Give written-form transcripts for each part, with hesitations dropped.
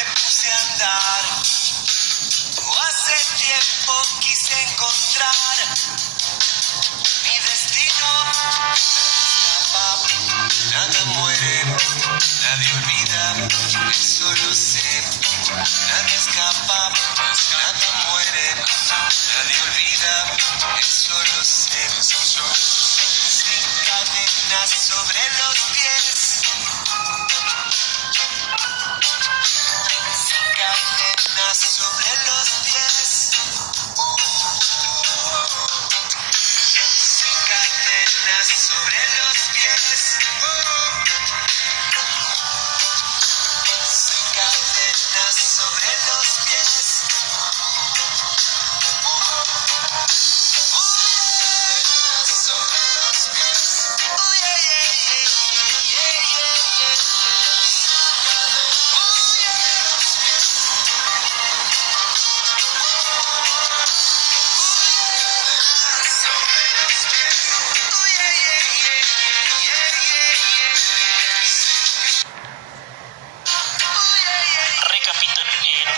me puse a andar. Hace tiempo quise encontrar mi destino. Nada muere, nadie olvida, eso lo sé. Nadie escapa, nada muere, nadie olvida, eso lo sé. Sin cadenas sobre los pies, sin cadenas sobre los pies, sin cadenas sobre los pies, sin cadenas sobre los pies.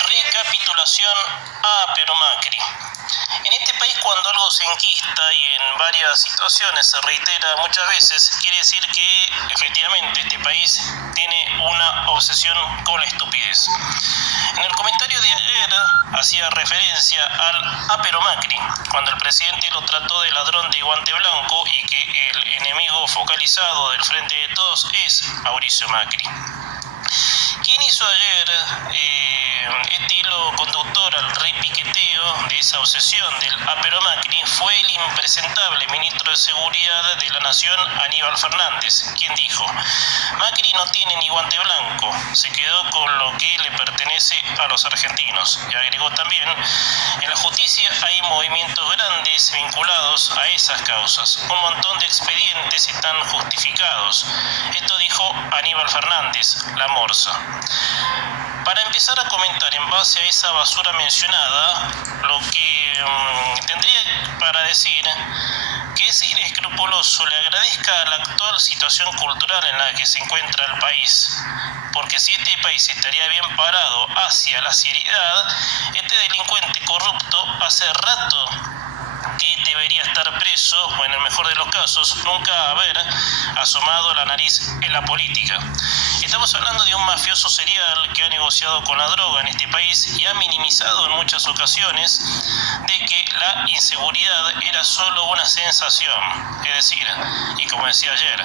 Recapitulación pero Macri. En este país, cuando algo se enquista y en varias situaciones se reitera muchas veces, quiere decir que efectivamente este país tiene una obsesión con la estupidez. En el comentario de ayer hacía referencia al pero Macri, cuando el presidente lo trató de ladrón de guante blanco y que el enemigo focalizado del Frente de Todos es Mauricio Macri. ¿Quién hizo ayer este hilo conductor al repiqueteo de esa obsesión del pero Macri? Fue el impresentable ministro de Seguridad de la Nación, Aníbal Fernández, quien dijo: Macri no tiene ni guante blanco, se quedó con lo que le pertenece a los argentinos. Y agregó también: en la justicia hay movimientos grandes vinculados a esas causas, un montón de expedientes están justificados. Esto dijo Aníbal Fernández, la Morsa. Para empezar a comentar en base a esa basura mencionada, lo que tendría para decir que es inescrupuloso le agradezca a la actual situación cultural en la que se encuentra el país, porque si este país estaría bien parado hacia la seriedad, este delincuente corrupto hace rato que debería estar preso, o en el mejor de los casos, nunca haber asomado la nariz en la política. Estamos hablando de un mafioso serial que ha negociado con la droga en este país y ha minimizado en muchas ocasiones de que la inseguridad era solo una sensación. Es decir, y como decía ayer,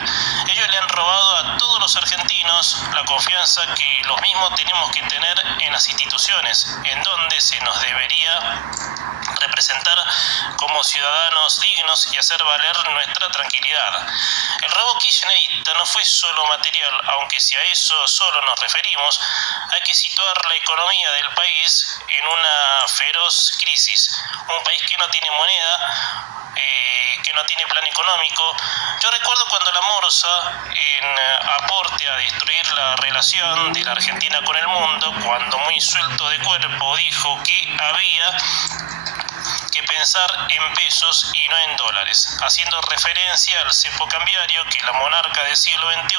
ellos le han robado a todos los argentinos la confianza que los mismos tenemos que tener en las instituciones, en donde se nos debería representar como ciudadanos dignos y hacer valer nuestra tranquilidad. El robo kirchnerista no fue solo material, aunque si a eso solo nos referimos, hay que situar la economía del país en una feroz crisis. Un país que no tiene moneda, que no tiene plan económico. Yo recuerdo cuando la Morsa, en aporte a destruir la relación de la Argentina con el mundo, cuando muy suelto de cuerpo dijo que había que pensar en pesos y no en dólares, haciendo referencia al cepo cambiario que la monarca del siglo XXI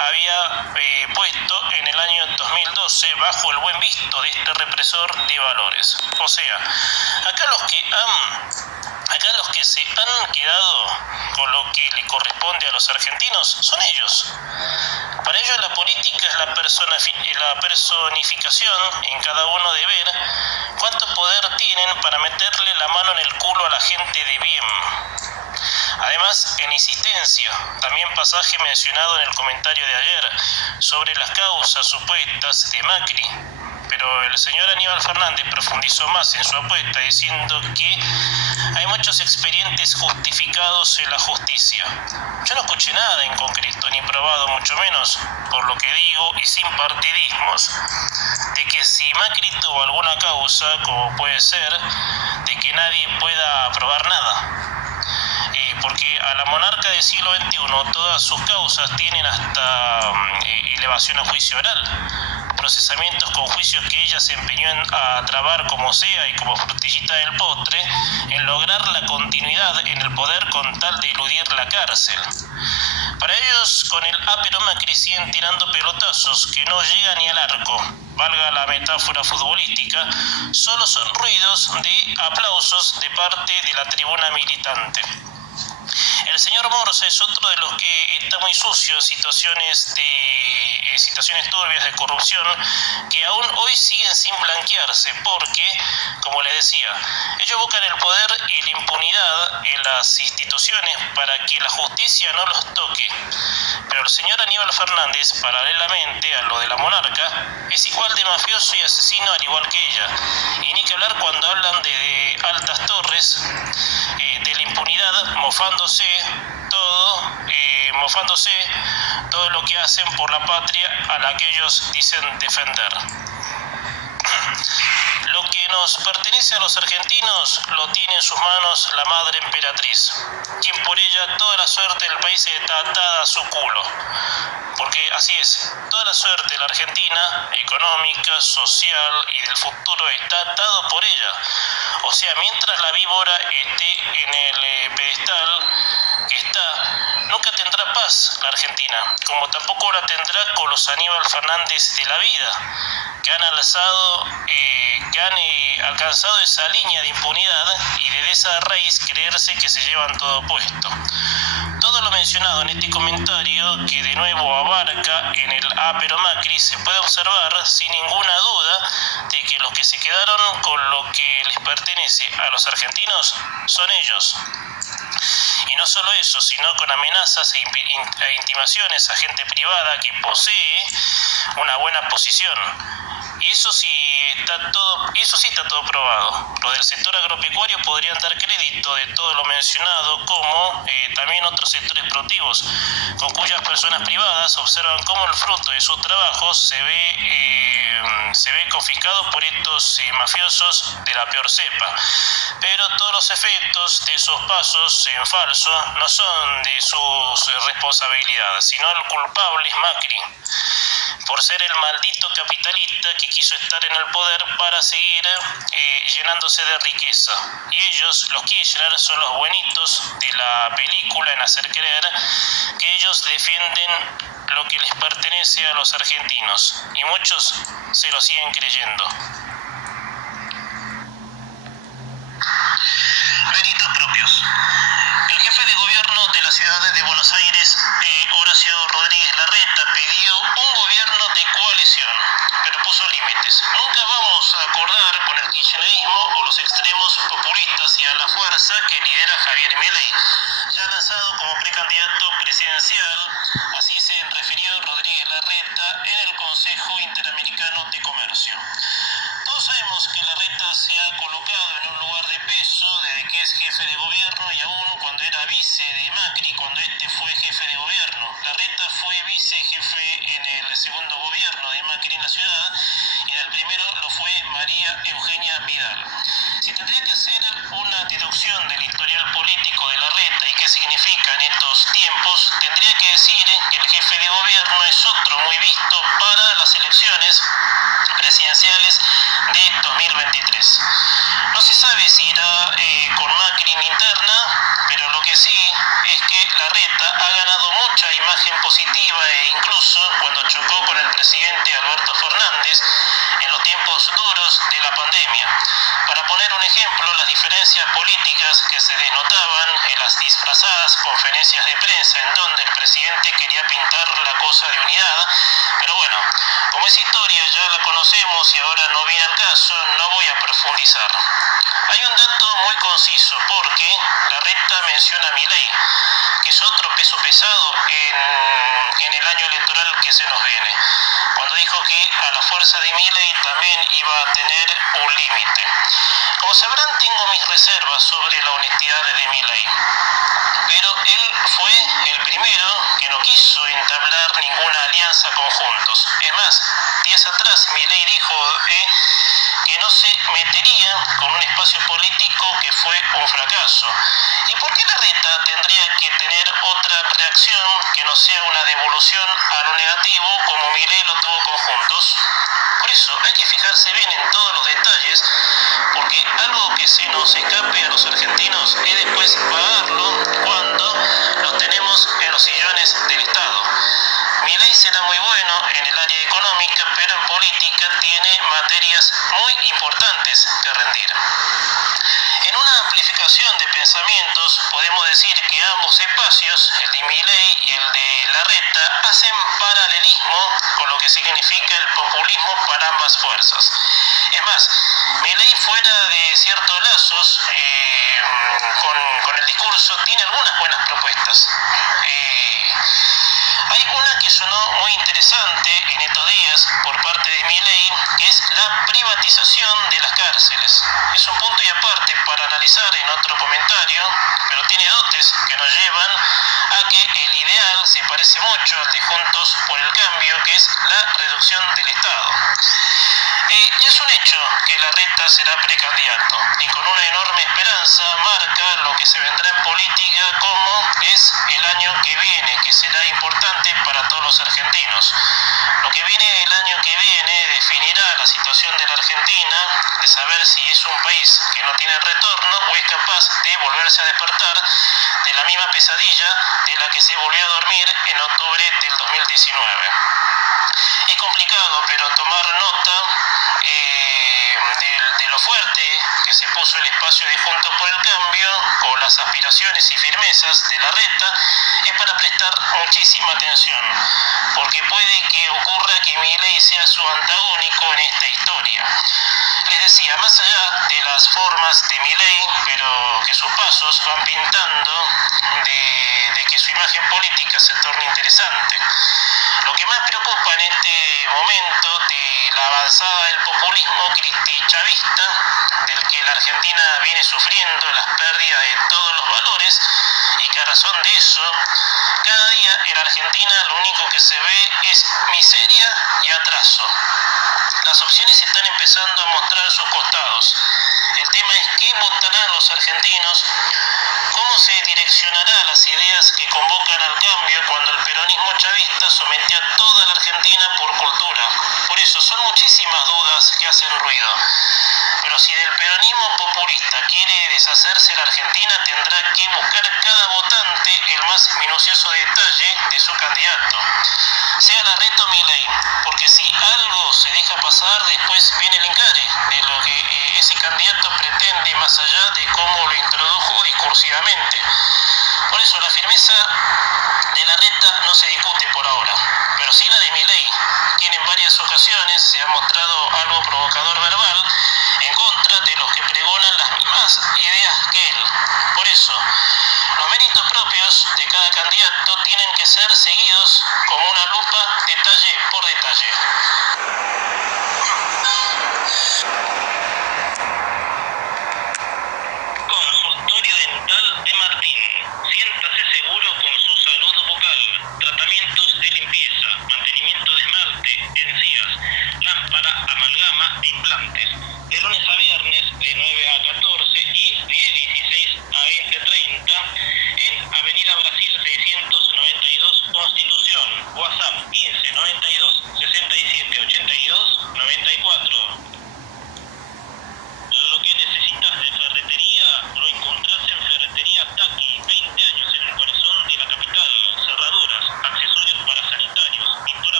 había puesto en el año 2012 bajo el buen visto de este represor de valores. O sea, acá los que se han quedado con lo que le corresponde a los argentinos son ellos. Para ellos la política es la personificación en cada uno de ver cuánto poder tienen para meterle la mano en el culo a la gente de bien. Además, en insistencia, también pasaje mencionado en el comentario de ayer sobre las causas supuestas de Macri. Pero el señor Aníbal Fernández profundizó más en su apuesta diciendo que hay muchos expedientes justificados en la justicia. Yo no escuché nada en concreto, ni probado mucho menos, por lo que digo y sin partidismos, de que si Macri tuvo alguna causa, como puede ser, de que nadie pueda probar nada. Porque a la monarca del siglo XXI todas sus causas tienen hasta elevación a juicio oral, procesamientos con juicios que ella se empeñó a trabar como sea y como frutillita del postre, en lograr la continuidad en el poder con tal de eludir la cárcel. Para ellos, con el pero Macri siguen tirando pelota pelotazos que no llegan ni al arco, valga la metáfora futbolística, solo son ruidos de aplausos de parte de la tribuna militante. El señor Morsa es otro de los que está muy sucio en situaciones turbias de corrupción que aún hoy siguen sin blanquearse porque, como les decía, ellos buscan el poder y la impunidad en las instituciones para que la justicia no los toque. Pero el señor Aníbal Fernández, paralelamente a lo de la monarca, es igual de mafioso y asesino al igual que ella. Y ni que hablar cuando hablan de altas torres, de la impunidad, mofándose todo lo que hacen por la patria a la que ellos dicen defender. Lo que nos pertenece a los argentinos lo tiene en sus manos la madre emperatriz, quien por ella toda la suerte del país está atada a su culo. Porque así es, toda la suerte de la Argentina, económica, social y del futuro está atado por ella. O sea, mientras la víbora esté en el pedestal que está, nunca tendrá paz la Argentina, como tampoco la tendrá con los Aníbal Fernández de la vida, que han alcanzado esa línea de impunidad y desde esa raíz creerse que se llevan todo puesto. Todo lo mencionado en este comentario, que de nuevo abarca en el pero Macri, se puede observar sin ninguna duda de que los que se quedaron con lo que les pertenece a los argentinos son ellos. Y no solo eso, sino con amenazas e intimaciones a gente privada que posee una buena posición. Y eso sí está todo probado. Los del sector agropecuario podrían dar crédito de todo lo mencionado, como también otros sectores productivos, con cuyas personas privadas observan cómo el fruto de sus trabajos se ve confiscado por estos mafiosos de la peor cepa. Pero todos los efectos de esos pasos en falso no son de sus responsabilidades, sino el culpable es Macri, por ser el maldito capitalista que quiso estar en el poder para seguir llenándose de riqueza. Y ellos, los Kirchner, son los buenitos de la película en hacer creer que ellos defienden lo que les pertenece a los argentinos. Y muchos se lo siguen creyendo. Méritos propios. El jefe de gobierno de la ciudad de Buenos Aires, Horacio Rodríguez Larreta, pidió un gobierno de coalición, pero puso límites. Nunca vamos a acordar con el kirchnerismo o los extremos populistas y a la fuerza que lidera Javier Milei, ya lanzado como precandidato presidencial. Así se refirió Rodríguez Larreta en el Consejo Interamericano de Comercio. Todos sabemos que Larreta se ha colocado en un lugar de peso desde que es jefe de gobierno y aún cuando era vice de Macri, cuando este fue jefe de gobierno. Larreta fue vicejefe en el segundo gobierno de Macri en la ciudad y en el primero lo fue María Eugenia Vidal. Si tendría que hacer una deducción del historial político de Larreta y qué significa en estos tiempos, tendría que decir que el jefe de gobierno es otro muy visto para las elecciones presidenciales de 2023. No se sabe si irá con Macri en interna, pero lo que sí es que Larreta ha ganado mucha imagen positiva e incluso cuando chocó con el presidente Alberto Fernández en los tiempos duros de la pandemia. Para poner un ejemplo, las diferencias políticas que se denotaban en las disfrazadas conferencias de prensa en donde el presidente quería pintar la cosa de unidad, pero bueno, como esa historia ya la conocemos y ahora no viene al caso, no voy a profundizar. Hay un dato muy conciso porque Larreta menciona a Milei, que es otro peso pesado en el año electoral que se nos viene, cuando dijo que a la fuerza de Milei también iba a tener un límite. Como sabrán, tengo mis reservas sobre la honestidad de Milei, pero él fue el primero que no quiso entablar ninguna alianza con Juntos. Es más, días atrás Milei dijo que no se metería con un espacio político que fue un fracaso. ¿Y por qué Larreta tendría que tener otra reacción que no sea una devolución a lo negativo como Milei lo tuvo con Juntos? Por eso hay que fijarse bien en todos los detalles, porque algo que se nos escape a los argentinos es después pagarlo cuando los tenemos en los sillones del Estado. Milei será muy bueno en el área económica, pero en política tiene materias muy importantes que rendir. En una amplificación de pensamientos, podemos decir que ambos espacios, el de Milei y el de Larreta, hacen paralelismo con lo que significa el populismo para ambas fuerzas. Es más, Milei, fuera de ciertos lazos con el discurso, tiene algunas buenas propuestas. Hay una que sonó muy interesante en estos días por parte de Milei, que es la privatización de las cárceles. Es un punto y aparte para analizar en otro comentario, pero tiene dotes que nos llevan a que el ideal se parece mucho al de Juntos por el Cambio, que es la reducción del Estado. Ya es un hecho que Larreta será precandidato y con una enorme esperanza marca lo que se vendrá en política como es el año que viene, que será importante para todos los argentinos. Lo que viene el año que viene definirá la situación de la Argentina, de saber si es un país que no tiene retorno o es capaz de volverse a despertar de la misma pesadilla de la que se volvió a dormir en octubre del 2019. Es complicado, pero tomar nota de lo fuerte que se puso el espacio de Juntos por el Cambio con las aspiraciones y firmezas de Larreta es para prestar muchísima atención, porque puede que ocurra que Milei sea su antagónico en esta historia. Les decía, más allá de las formas de Milei, pero que sus pasos van pintando de que su imagen política se torne interesante. Lo que más preocupa en este momento de la avanzada del populismo cristi-chavista, del que la Argentina viene sufriendo las pérdidas de todos los valores, y que a razón de eso, cada día en Argentina lo único que se ve es miseria y atraso. Las opciones están empezando a mostrar sus costados. El tema es qué votarán los argentinos, cómo se direccionarán las ideas que convocan al cambio cuando el peronismo chavista sometió a toda la Argentina por cultura. Por eso son muchísimas dudas que hacen ruido. Pero si del peronismo populista quiere deshacerse la Argentina, tendrá que buscar cada votante el más minucioso detalle de su candidato, sea Larreta o Milei, porque si algo se deja pasar, después viene el encare de lo que ese candidato pretende, más allá de cómo lo introdujo discursivamente. Por eso la firmeza de Larreta no se discute por ahora, pero sí la de Milei, quien en varias ocasiones se ha mostrado algo provocador verbal en contra de los que pregonan las mismas ideas que él. Por eso, los méritos propios de cada candidato tienen que ser seguidos como una lupa detalle por detalle. Consultorio dental de Martín. Siéntase seguro con su salud bucal. Tratamientos de limpieza, mantenimiento de esmalte, encías, lámpara, amalgama e implantes. De lunes a viernes de 9 a 14 y de 16 a 20:30 en Avenida Brasil 692 Constitución. WhatsApp 15 92 67 82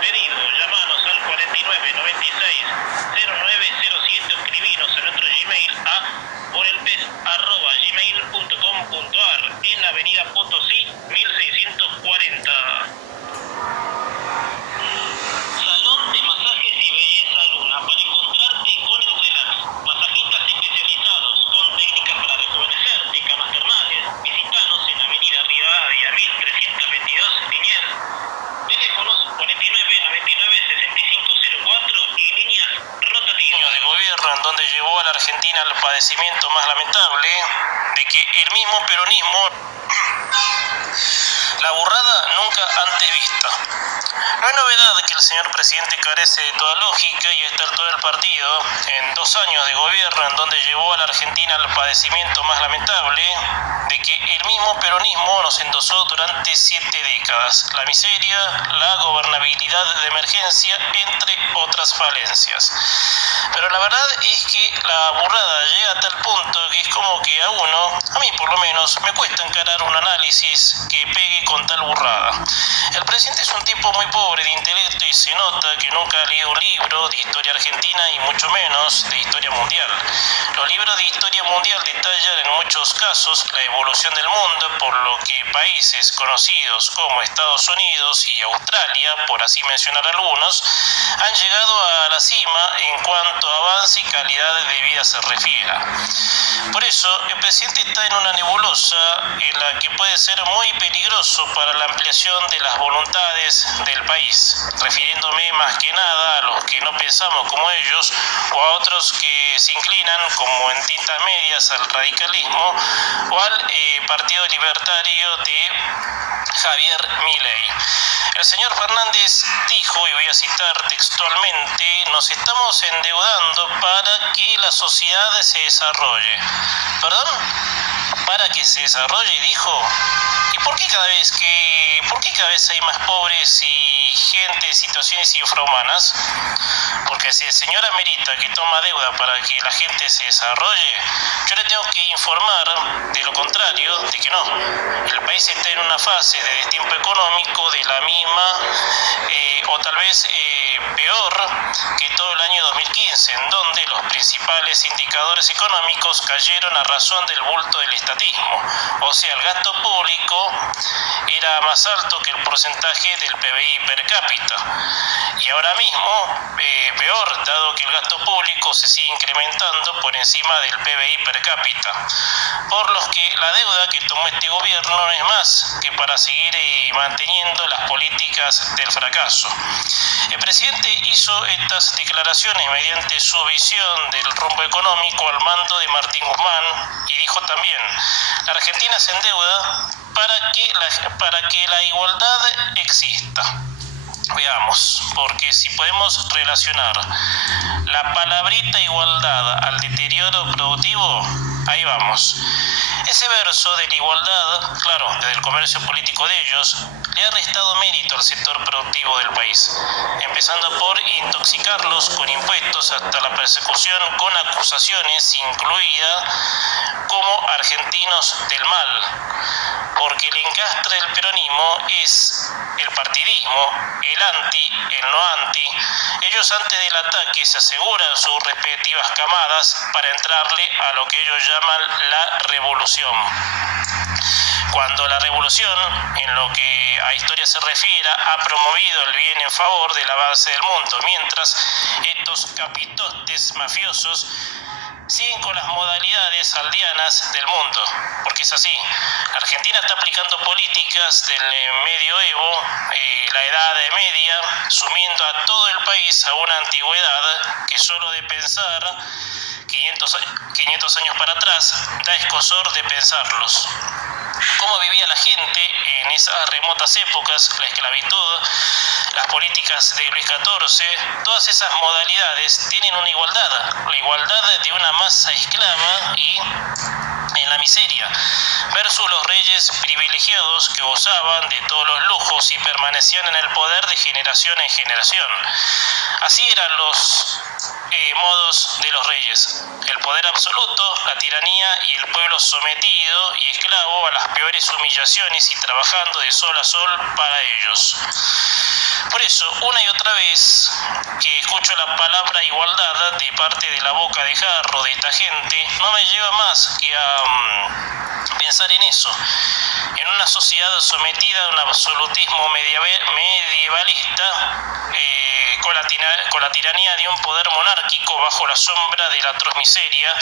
pedido, llamanos al 4996-0907, escribinos a nuestro Gmail a porelpez@gmail.com.ar en Avenida Potosí 1640. Salón de masajes y belleza Luna, para encontrarte con el relax. Masajistas especializados con técnicas para rejuvenecerte, camas termales. Visítanos en Avenida Rivadavia 1322, Liniers. Teléfonos 4999-6504 y líneas rotativas. De gobierno en donde llevó a la Argentina al padecimiento más lamentable de que el mismo peronismo, la burrada nunca antes vista. No es novedad que el señor presidente carece de toda lógica y está todo el partido en 2 años de gobierno en donde llevó a la Argentina al padecimiento más lamentable de que el mismo peronismo nos endosó durante 7 décadas. La miseria, la gobernabilidad de emergencia, entre otras falencias. Pero la verdad es que la burrada llega a tal punto que es como que a mí por lo menos, me cuesta encarar un análisis que pegue con tal burrada. El presidente es un tipo muy pobre de intelecto y se nota que nunca ha leído un libro de historia argentina y mucho menos de historia mundial. Los libros de historia mundial detallan en muchos casos la evolución del mundo, por lo que países conocidos como Estados Unidos y Australia, por así mencionar algunos, han llegado a la cima en cuanto a avance y calidad de vida se refiera. Por eso, el presidente está en una nebulosa en la que puede ser muy peligroso para la ampliación de las voluntades del país, refiriéndome más que nada a los que no pensamos como ellos o a otros que se inclinan como en tintas medias al radicalismo o al Partido Libertario de Javier Milei. El señor Fernández dijo, y voy a citar textualmente, nos estamos endeudando para que la sociedad se desarrolle. ¿Perdón? ¿Para que se desarrolle? Dijo. ¿Y por qué cada vez hay más pobres y gente en situaciones infrahumanas? Porque si el señor amerita que toma deuda para que la gente se desarrolle, yo le tengo que informar de lo contrario, de que no. El país está en una fase de destiempo económico de la misma, o tal vez peor que todo el año 2015, en donde los principales indicadores económicos cayeron a razón del bulto del estatismo. O sea, el gasto público era más alto que el porcentaje del PBI per cápita. Y ahora mismo, peor, dado que el gasto público se sigue incrementando por encima del PBI per cápita. Por lo que la deuda que tomó este gobierno no es más que para seguir manteniendo las políticas del fracaso. El presidente hizo estas declaraciones mediante su visión del rumbo económico al mando de Martín Guzmán y dijo también, la Argentina se endeuda para que la igualdad exista. Veamos, porque si podemos relacionar la palabrita igualdad al deterioro productivo, ahí vamos. Ese verso de la igualdad, claro, desde el comercio político de ellos, le ha restado mérito al sector productivo del país, empezando por intoxicarlos con impuestos hasta la persecución con acusaciones, incluida como argentinos del mal, porque el encastre del peronismo es el partidismo, el anti, el no anti. Ellos antes del ataque se aseguran sus respectivas camadas para entrarle a lo que ellos llaman la revolución. Cuando la revolución, en lo que a historia se refiere, ha promovido el bien en favor del avance del mundo, mientras estos capitotes mafiosos siguen con las modalidades aldeanas del mundo, porque es así. La Argentina está aplicando políticas del medioevo, la Edad Media, sumiendo a todo el país a una antigüedad que solo de pensar 500 años para atrás da escozor de pensarlos. Cómo vivía la gente en esas remotas épocas, la esclavitud, las políticas de Luis XIV, todas esas modalidades tienen una igualdad, la igualdad de una masa esclava y en la miseria, versus los reyes privilegiados que gozaban de todos los lujos y permanecían en el poder de generación en generación. Así eran los modos de los reyes: el poder absoluto, la tiranía y el pueblo sometido y esclavo a las peores humillaciones y trabajando de sol a sol para ellos. Por eso, una y otra vez que escucho la palabra igualdad de parte de la boca de jarro de esta gente, no me lleva más que a pensar en eso, en una sociedad sometida a un absolutismo medievalista, con la tiranía de un poder monárquico bajo la sombra de la atroz miseria,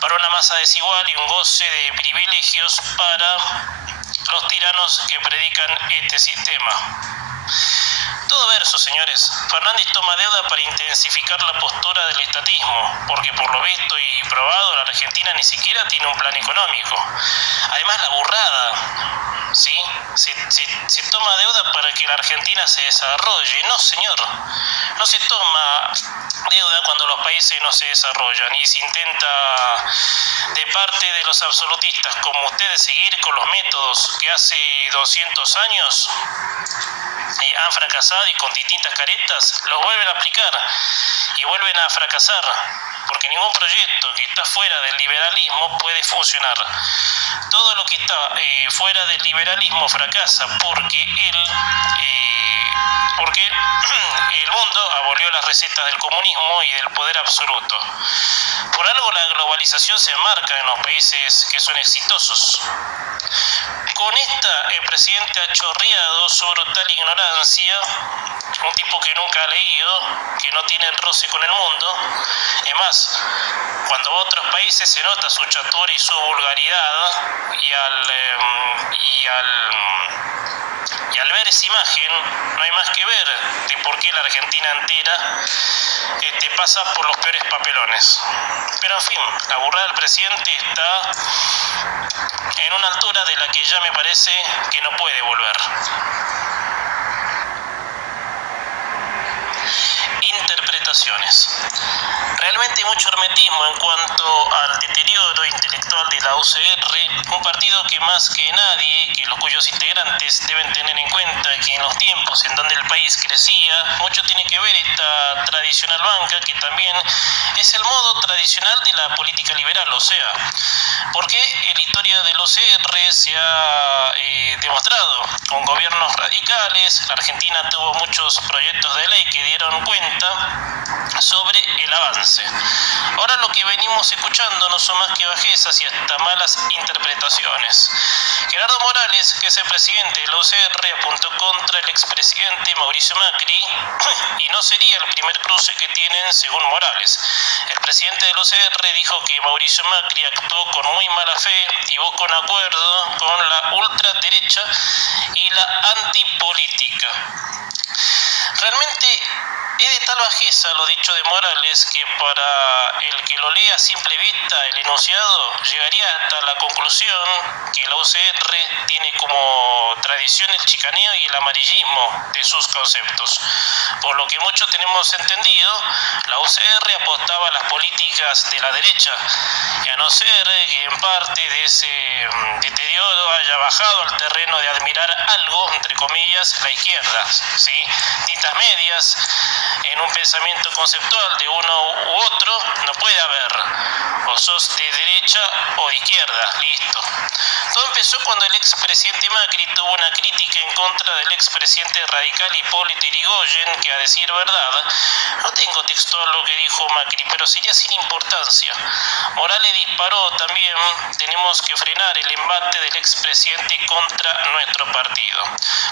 para una masa desigual y un goce de privilegios para los tiranos que predican este sistema. Todo verso, señores. Fernández toma deuda para intensificar la postura del estatismo, porque por lo visto y probado la Argentina ni siquiera tiene un plan económico. Además, la burrada, ¿sí? Se toma deuda para que la Argentina se desarrolle. No, señor. No se toma deuda cuando los países no se desarrollan y se intenta de parte de los absolutistas como ustedes seguir con los métodos que hace 200 años han fracasado y con distintas caretas los vuelven a aplicar y vuelven a fracasar, porque ningún proyecto que está fuera del liberalismo puede funcionar. Todo lo que está fuera del liberalismo fracasa porque el mundo abolió las recetas del comunismo y del poder absoluto. Por algo la globalización se enmarca en los países que son exitosos. Con esta, el presidente ha chorreado su brutal ignorancia, un tipo que nunca ha leído, que no tiene el roce con el mundo. Es más, cuando va a otros países se nota su chatura y su vulgaridad, y al ver esa imagen no hay más que ver de por qué la Argentina entera pasa por los peores papelones. Pero en fin, la burrada del presidente está en una altura de la que ya me parece que no puede volver. Interpretaciones. Realmente hay mucho hermetismo en cuanto al deterioro intelectual de la UCR, un partido que más que nadie, cuyos integrantes deben tener en cuenta que en los tiempos en donde el país crecía, mucho tiene que ver esta tradicional banca, que también es el modo tradicional de la política liberal, o sea, porque en la historia del OCR se ha demostrado con gobiernos radicales. La Argentina tuvo muchos proyectos de ley que dieron cuenta sobre el avance. Ahora lo que venimos escuchando no son más que bajezas y hasta malas interpretaciones. Gerardo Morales, que es el presidente de la UCR, apuntó contra el expresidente Mauricio Macri y no sería el primer cruce que tienen según Morales. El presidente de la UCR dijo que Mauricio Macri actuó con muy mala fe y busca un acuerdo con la ultraderecha y la antipolítica. Realmente es de tal bajeza lo dicho de Morales que para el que lo lea a simple vista el enunciado llegaría hasta la conclusión que la UCR tiene como tradición el chicaneo y el amarillismo de sus conceptos. Por lo que muchos tenemos entendido, la UCR apostaba a las políticas de la derecha, y a no ser que en parte de ese deterioro haya bajado al terreno de admirar algo, entre comillas, la izquierda, ¿sí? Tintas medias en un pensamiento conceptual de uno u otro no puede haber, o sos de derecha o de izquierda, listo. Todo empezó cuando el expresidente Macri tuvo una crítica en contra del expresidente radical Hipólito Yrigoyen, que a decir verdad, no tengo textual lo que dijo Macri, pero sería sin importancia. Morales disparó también, tenemos que frenar el embate del expresidente contra nuestro partido.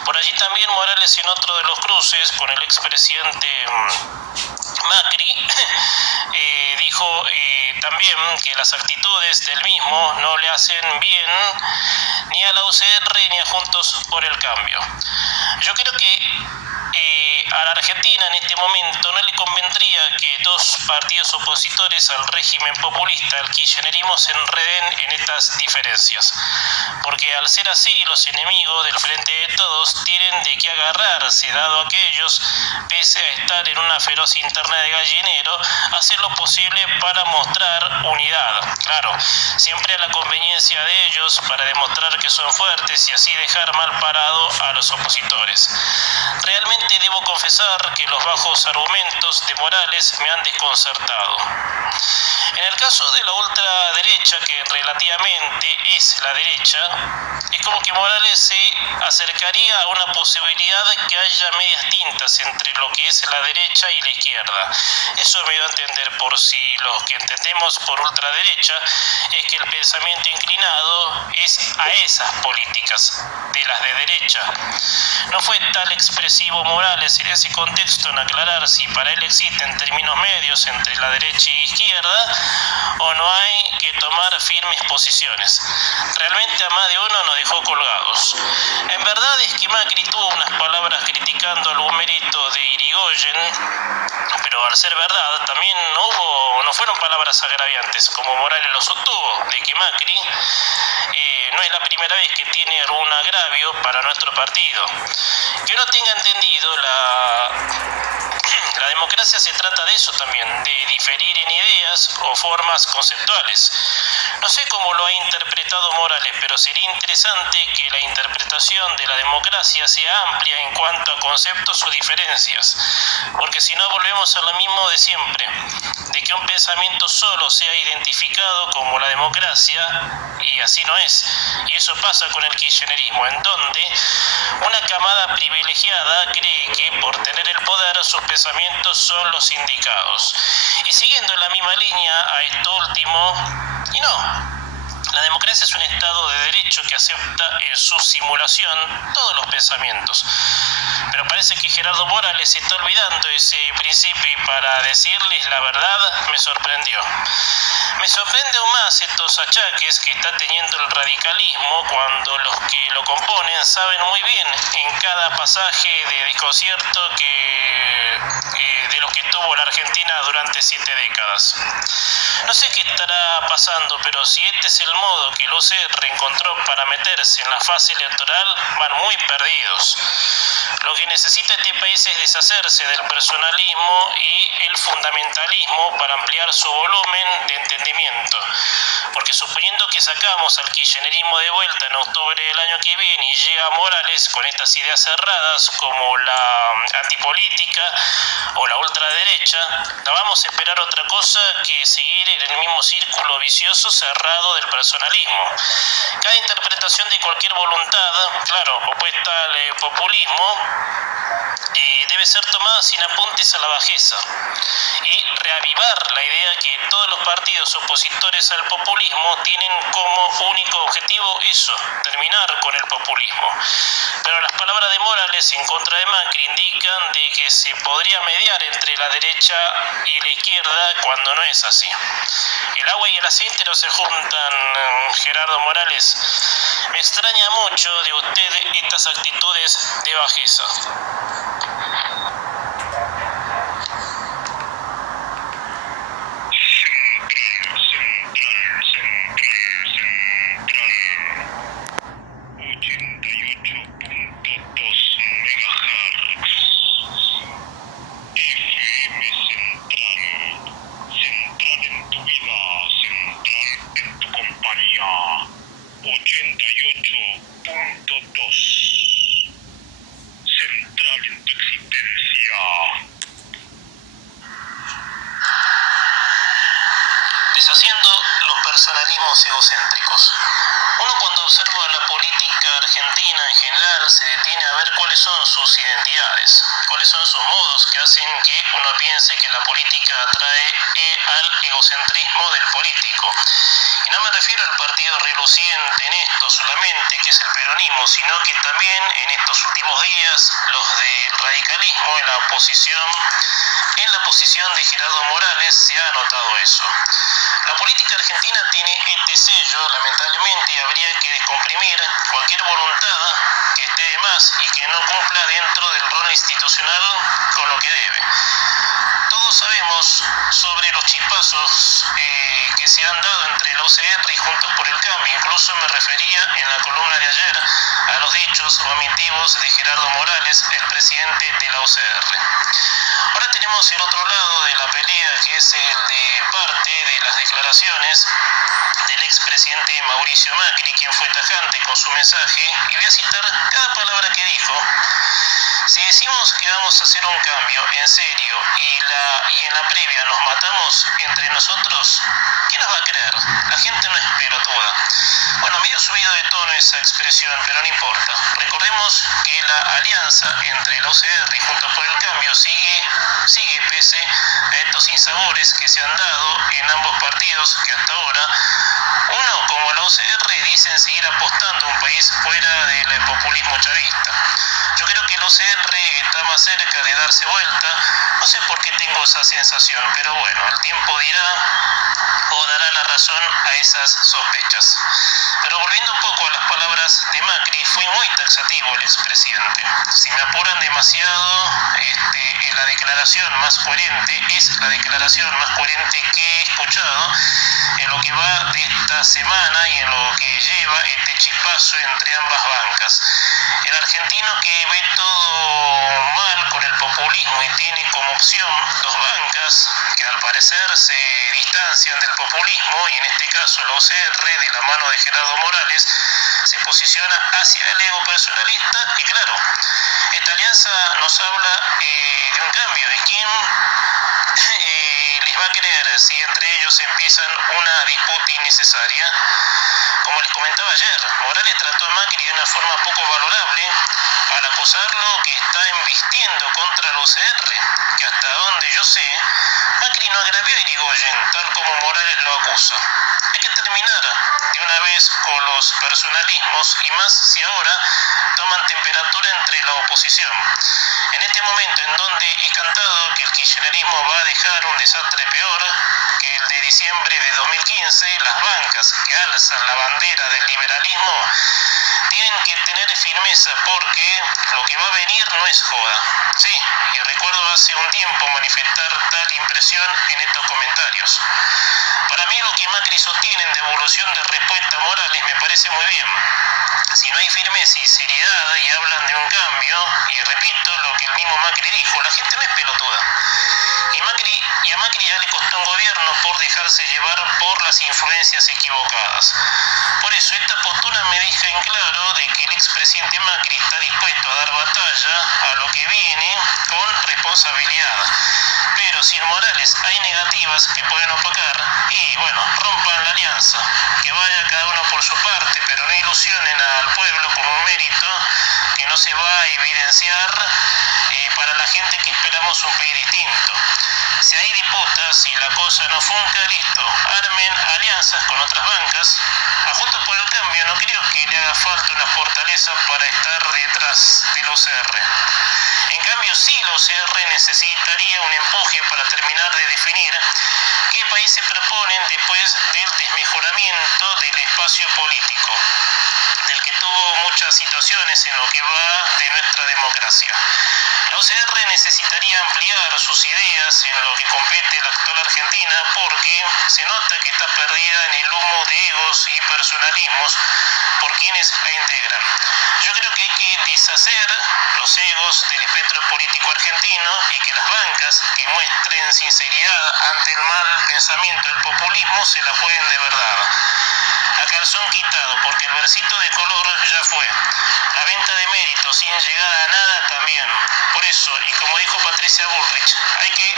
Por allí también Morales, en otro de los cruces con el expresidente Macri, dijo también que las actitudes del mismo no le hacen bien ni a la UCR ni a Juntos por el Cambio. Yo creo que a la Argentina en este momento no le convendría que dos partidos opositores al régimen populista, el kirchnerismo, se enreden en estas diferencias, porque al ser así los enemigos del Frente de Todos tienen de qué agarrarse, dado a que ellos, pese a estar en una feroz interna de gallinero, hacen lo posible para mostrar unidad, claro, siempre a la conveniencia de ellos, para demostrar que son fuertes y así dejar mal parado a los opositores. Realmente debo confesar confesar que los bajos argumentos de Morales me han desconcertado. En el caso de la ultraderecha, que relativamente es la derecha, es como que Morales se acercaría a una posibilidad de que haya medias tintas entre lo que es la derecha y la izquierda. Eso me dio a entender, por si los que entendemos por ultraderecha es que el pensamiento inclinado es a esas políticas de las de derecha. No fue tal expresivo Morales en ese contexto en aclarar si para él existen términos medios entre la derecha y izquierda o no hay que tomar firmes posiciones. Realmente a más de uno nos dejó colgados. En verdad es que Macri tuvo unas palabras criticando algún mérito de Irigoyen, pero al ser verdad también no fueron palabras agraviantes como Morales lo sostuvo, de que Macri no es la primera vez que tiene algún agravio para nuestro partido. Que uno tenga entendido, la democracia se trata de eso también, de diferir en ideas o formas conceptuales. No sé cómo lo ha interpretado Morales, pero sería interesante que la interpretación de la democracia sea amplia en cuanto a conceptos o diferencias, porque si no volvemos a lo mismo de siempre, de que un pensamiento solo sea identificado como la democracia, y así no es. Y eso pasa con el kirchnerismo, en donde una camada privilegiada cree que por tener el poder sus pensamientos son los indicados. Y siguiendo en la misma línea a esto último, y no, la democracia es un estado de derecho que acepta en su simulación todos los pensamientos. Pero parece que Gerardo Morales se está olvidando ese principio y para decirles la verdad me sorprendió. Me sorprende aún más estos achaques que está teniendo el radicalismo cuando los que lo componen saben muy bien en cada pasaje de desconcierto de los que tuvo la Argentina durante 7 décadas. No sé qué estará pasando, pero si este es el modo que el UCR encontró para meterse en la fase electoral, van muy perdidos. Lo que necesita este país es deshacerse del personalismo y el fundamentalismo para ampliar su volumen de entendimiento. Porque suponiendo que sacamos al kirchnerismo de vuelta en octubre del año que viene y llega Morales con estas ideas cerradas como la antipolítica o la ultraderecha, no vamos a esperar otra cosa que seguir en el mismo círculo vicioso cerrado del personalismo. Cada interpretación de cualquier voluntad, claro, opuesta al populismo, debe ser tomada sin apuntes a la bajeza y reavivar la idea que todos los partidos opositores al populismo tienen como único objetivo eso, terminar con el populismo. Pero las palabras de Morales en contra de Macri indican de que se podría mediar entre la derecha y la izquierda cuando no es así. El agua y el aceite no se juntan, Gerardo Morales. Me extraña mucho de usted estas actitudes de bajeza. Deshaciendo los personalismos egocéntricos. Uno cuando observa la política argentina en general se detiene a ver cuáles son sus identidades, cuáles son sus modos que hacen que uno piense que la política atrae al egocentrismo del político. Y no me refiero al partido reluciente en esto solamente, que es el peronismo, sino que también en estos últimos días los del radicalismo en la oposición, en la posición de Gerardo Morales se ha notado eso. La política argentina tiene este sello, lamentablemente, y habría que descomprimir cualquier voluntad que esté de más y que no cumpla dentro del rol institucional con lo que debe. Todos sabemos sobre los chispazos que se han dado entre la UCR y Juntos por el Cambio. Incluso me refería en la columna de ayer a los dichos omitivos de Gerardo Morales, el presidente de la UCR. Ahora tenemos el otro lado de la pelea, que es el de parte de las declaraciones del expresidente Mauricio Macri, quien fue tajante con su mensaje, y voy a citar cada palabra que dijo. Si decimos que vamos a hacer un cambio en serio y en la previa nos matamos entre nosotros, ¿quién nos va a creer? La gente no es pelotuda. Bueno, medio subido de tono esa expresión, pero no importa. Recordemos que la alianza entre la UCR y Juntos por el Cambio sigue pese a estos sinsabores que se han dado en ambos partidos que hasta ahora, uno como la UCR, dicen seguir apostando a un país fuera del populismo chavista. Yo creo que el UCR está más cerca de darse vuelta, no sé por qué tengo esa sensación, pero bueno, el tiempo dirá o dará la razón a esas sospechas. Pero volviendo un poco a las palabras de Macri, fue muy taxativo el expresidente. Si me apuran demasiado, la declaración más coherente es la declaración más coherente que he escuchado en lo que va de esta semana y en lo que lleva este chispazo entre ambas bancas. El argentino que ve todo mal con el populismo y tiene como opción dos bancas que al parecer se distancian del populismo, y en este caso la UCR de la mano de Gerardo Morales se posiciona hacia el ego personalista, y claro, esta alianza nos habla de un cambio. ¿Y quién les va a creer si entre ellos empiezan una disputa innecesaria? Como les comentaba ayer, Morales trató a Macri de una forma poco valorable al acusarlo que está embistiendo contra la UCR, que hasta donde yo sé, Macri no agravió a Irigoyen tal como Morales lo acusa. Hay que terminar de una vez con los personalismos, y más si ahora toman temperatura entre la oposición. En este momento en donde es cantado que el kirchnerismo va a dejar un desastre peor que el de diciembre de 2015, las bancas que alzan la bandera del liberalismo tienen que tener firmeza, porque lo que va a venir no es joda. Sí, y recuerdo hace un tiempo manifestar tal impresión en estos comentarios. Para mí lo que Macri sostiene en devolución de respuesta a Morales me parece muy bien. Si no hay firmeza y seriedad y hablan de un cambio, y repito lo que el mismo Macri dijo, la gente no es pelotuda. Y a Macri ya le costó un gobierno por dejarse llevar por las influencias equivocadas. Por eso esta postura me deja en claro de que el expresidente Macri está dispuesto a dar batalla a lo que viene con responsabilidad. Pero si en Morales hay negativas que pueden opacar, y bueno, rompan la alianza, que vaya cada uno por su parte, pero no ilusionen al pueblo con un mérito que no se va a evidenciar para la gente que esperamos un país distinto. Si hay disputas y la cosa no funca, listo, armen alianzas con otras bancas. A Juntos por el Cambio no creo que le haga falta una fortaleza para estar detrás de la UCR. En cambio, sí, la UCR necesitaría un empuje para terminar de definir qué país se proponen después del desmejoramiento del espacio político, del que tuvo muchas situaciones en lo que va de nuestra democracia. La UCR necesitaría ampliar sus ideas en lo que compete a la actual Argentina, porque se nota que está perdida en el humo de egos y personalismos por quienes la integran. Yo creo que hay que deshacer los egos del espectro político argentino, y que las bancas que muestren sinceridad ante el mal pensamiento del populismo se la jueguen de verdad. A calzón quitado, porque el versito de color ya fue. La venta de méritos sin llegar a nada también. Por eso, y como dijo Patricia Bullrich, hay que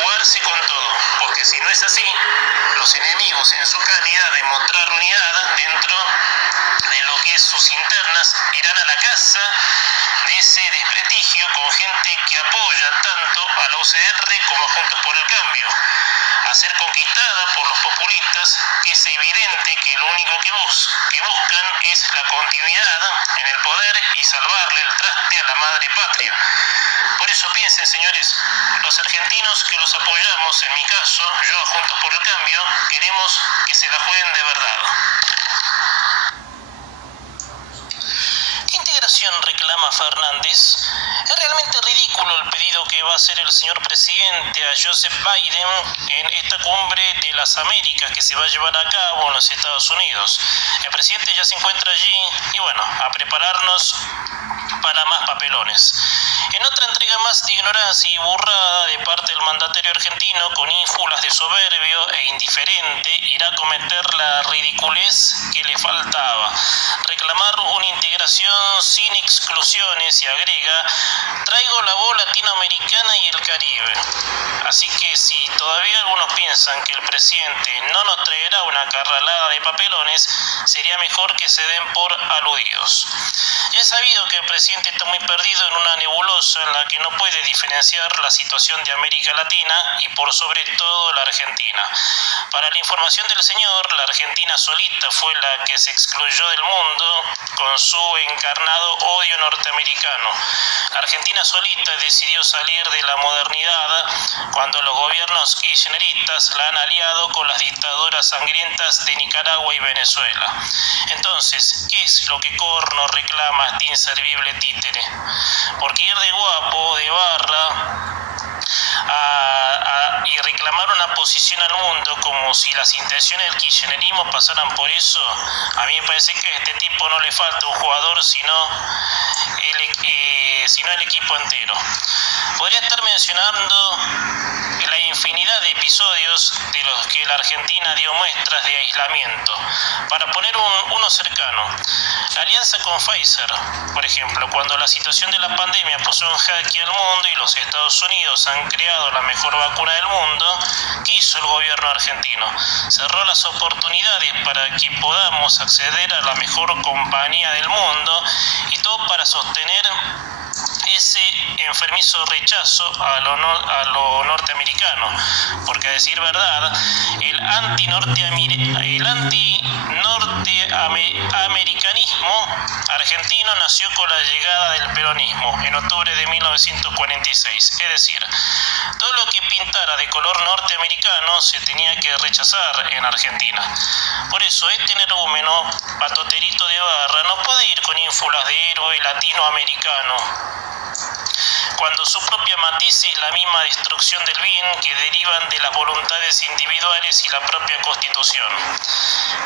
jugarse con todo, porque si no es así, los enemigos en su calidad de mostrar unidad dentro de lo que es sus internas irán a la casa de ese desprestigio con gente que apoya tanto a la UCR como a Juntos por el Cambio, a ser conquistada por los populistas. Es evidente que lo único que buscan es la continuidad en el poder y salvarle el traste a la madre patria. Por eso piensen, señores, los argentinos que los apoyamos, en mi caso, yo a Juntos por el Cambio, queremos que se la jueguen de verdad. ¿Qué integración reclama Fernández? Es realmente ridículo el pedido que que va a hacer el señor presidente a Joseph Biden en esta cumbre de las Américas que se va a llevar a cabo en los Estados Unidos. El presidente ya se encuentra allí y bueno, a prepararnos para más papelones. En otra entrega más de ignorancia y burrada de parte del mandatario argentino, con ínfulas de soberbio e indiferente, irá a cometer la ridiculez que le faltaba: reclamar una integración sin exclusiones, y agrega: traigo la voz latinoamericana y el Caribe. Así que si todavía algunos piensan que el presidente no nos traerá una carralada de papelones, sería mejor que se den por aludidos. Es sabido que el presidente está muy perdido en una nebulosa en la que no puede diferenciar la situación de América Latina y por sobre todo la Argentina. Para la información del señor, la Argentina solita fue la que se excluyó del mundo con su encarnado odio norteamericano. La Argentina solita decidió salir de la modernidad cuando los gobiernos kirchneristas la han aliado con las dictaduras sangrientas de Nicaragua y Venezuela. Entonces, ¿qué es lo que Corno reclama este inservible títere? Porque ir de guapo, de barra, y reclamar una posición al mundo como si las intenciones del kirchnerismo pasaran por eso, a mí me parece que a este tipo no le falta un jugador, sino el equipo entero. Podría estar mencionando la infinidad de episodios de los que la Argentina dio muestras de aislamiento. Para poner uno cercano, la alianza con Pfizer, por ejemplo, cuando la situación de la pandemia puso en jaque al mundo y los Estados Unidos han creado la mejor vacuna del mundo, ¿qué hizo el gobierno argentino? Cerró las oportunidades para que podamos acceder a la mejor compañía del mundo, y todo para sostener ese enfermizo rechazo a lo norteamericano, porque a decir verdad, el antinorteamericanismo argentino nació con la llegada del peronismo en octubre de 1946, es decir, todo lo que pintara de color norteamericano se tenía que rechazar en Argentina. Por eso este energúmeno, patoterito de barra, no puede ir con ínfulas de héroe latinoamericano, cuando su propia matiz es la misma destrucción del bien que derivan de las voluntades individuales y la propia Constitución.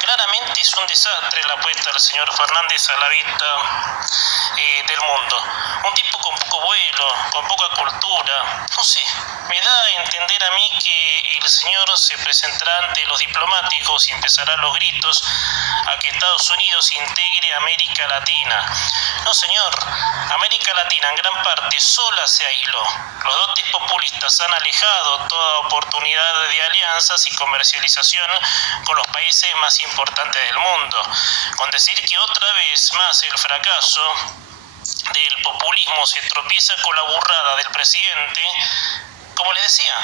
Claramente es un desastre la apuesta del señor Fernández a la vista del mundo. Un tipo con poco vuelo, con poca cultura, no sé, me da a entender a mí que el señor se presentará ante los diplomáticos y empezará los gritos a que Estados Unidos integre América Latina. No, señor, América Latina en gran parte sola se aisló. Los dotes populistas han alejado toda oportunidad de alianzas y comercialización con los países más importantes del mundo, con decir que otra vez más el fracaso del populismo se tropieza con la burrada del presidente. Como les decía,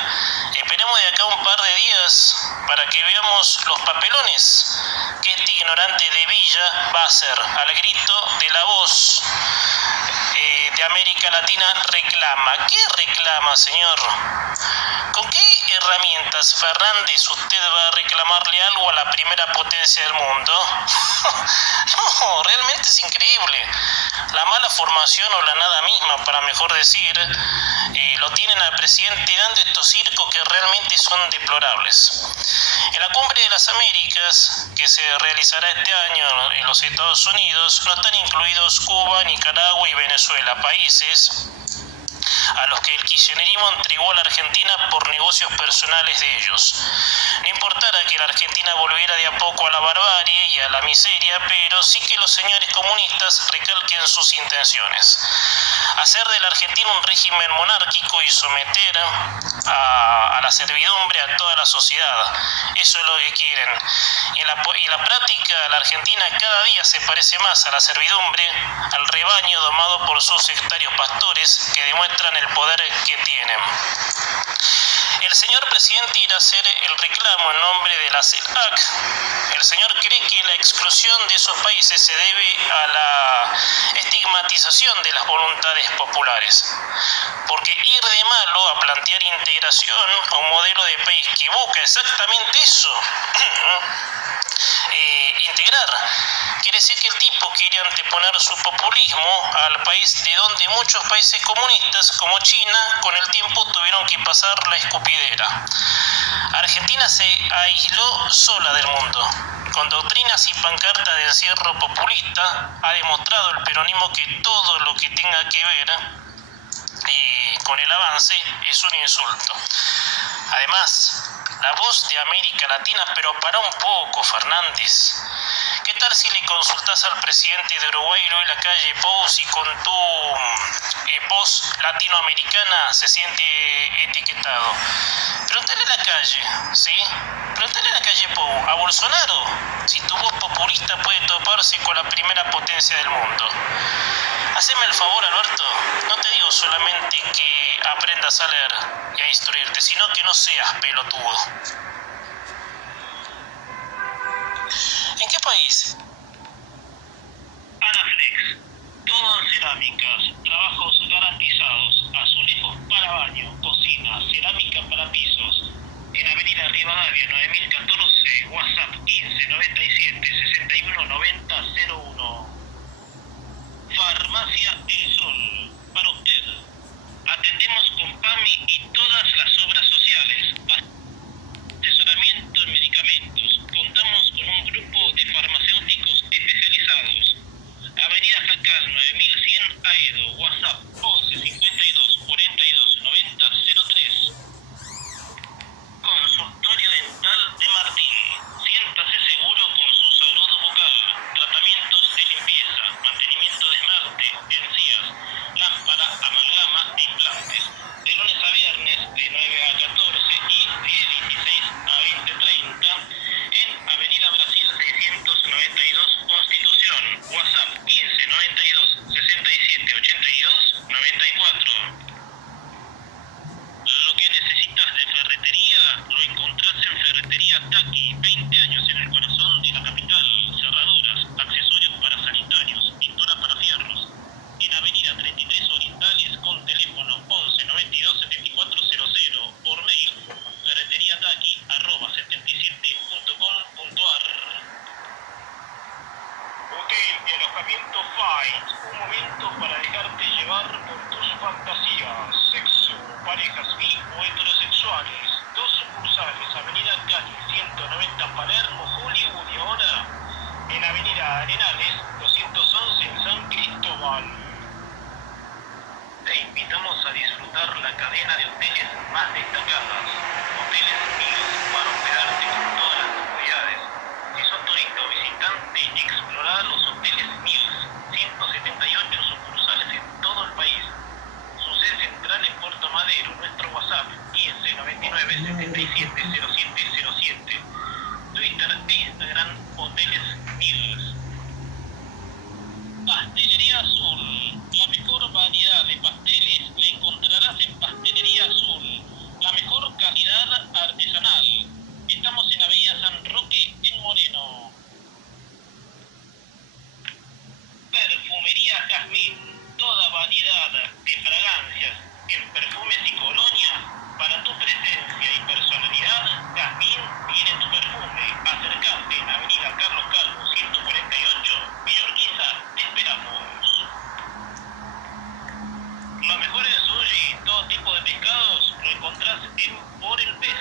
esperemos de acá un par de días para que veamos los papelones que este ignorante de Villa va a hacer al grito de la voz de América Latina reclama. ¿Qué reclama, señor? ¿Con qué herramientas, Fernández, usted va a reclamarle algo a la primera potencia del mundo? No, realmente es increíble. La mala formación o la nada misma, para mejor decir, lo tienen al presidente dando estos circos que realmente son deplorables. En la Cumbre de las Américas, que se realizará este año en los Estados Unidos, no están incluidos Cuba, Nicaragua y Venezuela, países a los que el kirchnerismo entregó a la Argentina por negocios personales de ellos. No importara que la Argentina volviera de a poco a la barbarie y a la miseria, pero sí que los señores comunistas recalquen sus intenciones: hacer de la Argentina un régimen monárquico y someter a la servidumbre a toda la sociedad. Eso es lo que quieren. Y en la práctica, la Argentina cada día se parece más a la servidumbre, al rebaño domado por sus sectarios pastores que demuestran el poder que tienen. El señor presidente irá a hacer el reclamo en nombre de la CELAC. El señor cree que la exclusión de esos países se debe a la estigmatización de las voluntades populares. Porque ir de malo a plantear integración a un modelo de país que busca exactamente eso, desintegrar. Quiere decir que el tipo quiere anteponer su populismo al país de donde muchos países comunistas como China con el tiempo tuvieron que pasar la escupidera. Argentina se aisló sola del mundo. Con doctrinas y pancartas de encierro populista ha demostrado el peronismo que todo lo que tenga que ver con el avance es un insulto. Además, la voz de América Latina, pero para un poco, Fernández. ¿Qué tal si le consultás al presidente de Uruguay, Luis Lacalle Pou, si con tu voz latinoamericana se siente etiquetado? Pregúntale a Lacalle, ¿sí? Pregúntale a Lacalle Pou, a Bolsonaro, si tu voz populista puede toparse con la primera potencia del mundo. Haceme el favor, Alberto, no te digo solamente que aprendas a leer y a instruirte, sino que no seas pelotudo. ¿En qué país? Anaflex, todo en cerámicas, trabajos garantizados, azulejos para baño, cocina, cerámica para pisos. En Avenida Rivadavia 9014, WhatsApp 15 97 61 90 01. Farmacia El Sol, para usted. Atendemos con PAMI y todas las obras sociales. Asesoramiento en medicamentos. Contamos con un grupo de farmacéuticos especializados. Avenida Jacal 9100 Aedo, WhatsApp 11 52 42 90 03. Consultorio Dental de Martín. Siéntase seguro con su salud bucal. Tratamientos de limpieza, mantenimiento de esmalte, encías, lámpara, amalgama, implantes. De lunes a viernes de 9 a 14 y de 16 a 20:30 en Avenida Brasil 692 Constitución. WhatsApp 15 92 67 82 94. Lo que necesitas de ferretería lo encontrás en Ferretería Taqui, 20 años en el corazón de la capital. Cerraduras, accesorios para sanitarios, pintura para fierros. En Avenida 33 Orientales con teléfono 11 92 7400. Por mail ferreteriataqui@77.com.ar. Hotel y alojamiento Fight, un momento para dejarte llevar por tus fantasías. Sexo, parejas bi o heterosexuales. 2 sucursales, Avenida Calle 190 Palermo, Hollywood, y ahora en Avenida Arenales 211 en San Cristóbal. Te invitamos a disfrutar la cadena de hoteles más destacadas. Hoteles Mills, para hospedarte con todas las comodidades. Si sos turista o visitante, explorá los hoteles Mills, 178 sucursales en todo el país. Su sede central en Puerto Madero. Nuestro WhatsApp 15 99 77 0707. Twitter e Instagram Hoteles Mills. Pastelería Azul. La mejor variedad de pasteles la encontrarás en Pastelería Azul. La mejor calidad artesanal. Estamos en Avenida San Roque, en Moreno. Perfumería Jazmín. Toda variedad de fragancias en perfumes y colonias. Para tu presencia y personalidad, Jazmín tiene tu perfume. Acercate en Avenida Carlos Calvo 148, Villa Urquiza. Te esperamos. Lo mejor en sushi, todo tipo de pescados, lo encontrás en Por el Pez.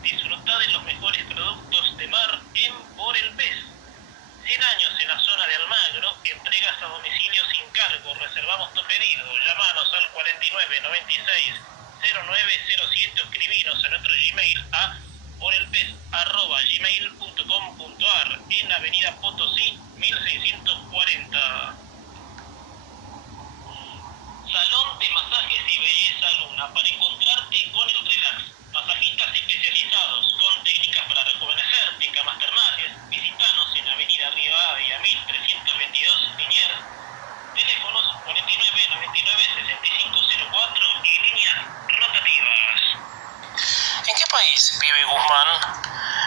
Disfrutá de los mejores productos de mar en Por el Pez. 100 años en la zona de Almagro, entregas a domicilio sin cargo. Reservamos tu pedido. Llámanos al 49 96 0907 o escribinos a nuestro Gmail a porelpez@gmail.com.ar en Avenida Potosí 1640. Salón de masajes y belleza Luna, para encontrarte con el relax. Masajistas especializados con técnicas para rejuvenecerte, camas termales. Visítanos en Avenida Rivadavia 1322 Liniers. Teléfonos 49 99 6504 y líneas rotativas. ¿En qué país vive Guzmán?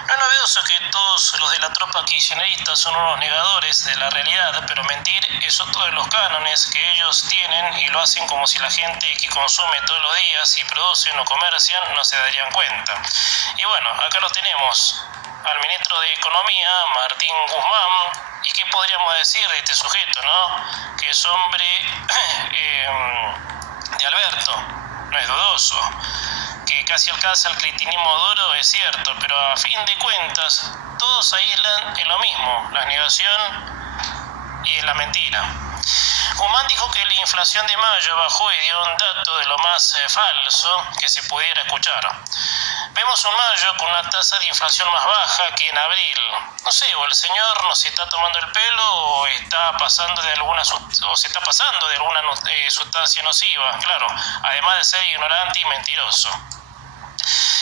No es novedoso que todos los de la tropa kirchnerista son unos negadores de la realidad, pero mentir es otro de los cánones que ellos tienen y lo hacen como si la gente que consume todos los días y producen o comercian no se darían cuenta. Y bueno, acá lo tenemos, al ministro de Economía, Martín Guzmán, y qué podríamos decir de este sujeto, ¿no? Que es hombre de Alberto, no es dudoso. Que casi alcanza el cretinismo duro, es cierto, pero a fin de cuentas todos aíslan en lo mismo, la negación y la mentira. Guzmán dijo que la inflación de mayo bajó y dio un dato de lo más falso que se pudiera escuchar. Vemos un mayo con una tasa de inflación más baja que en abril. No sé, o el señor nos está tomando el pelo o está pasando de alguna sustancia nociva, claro, además de ser ignorante y mentiroso.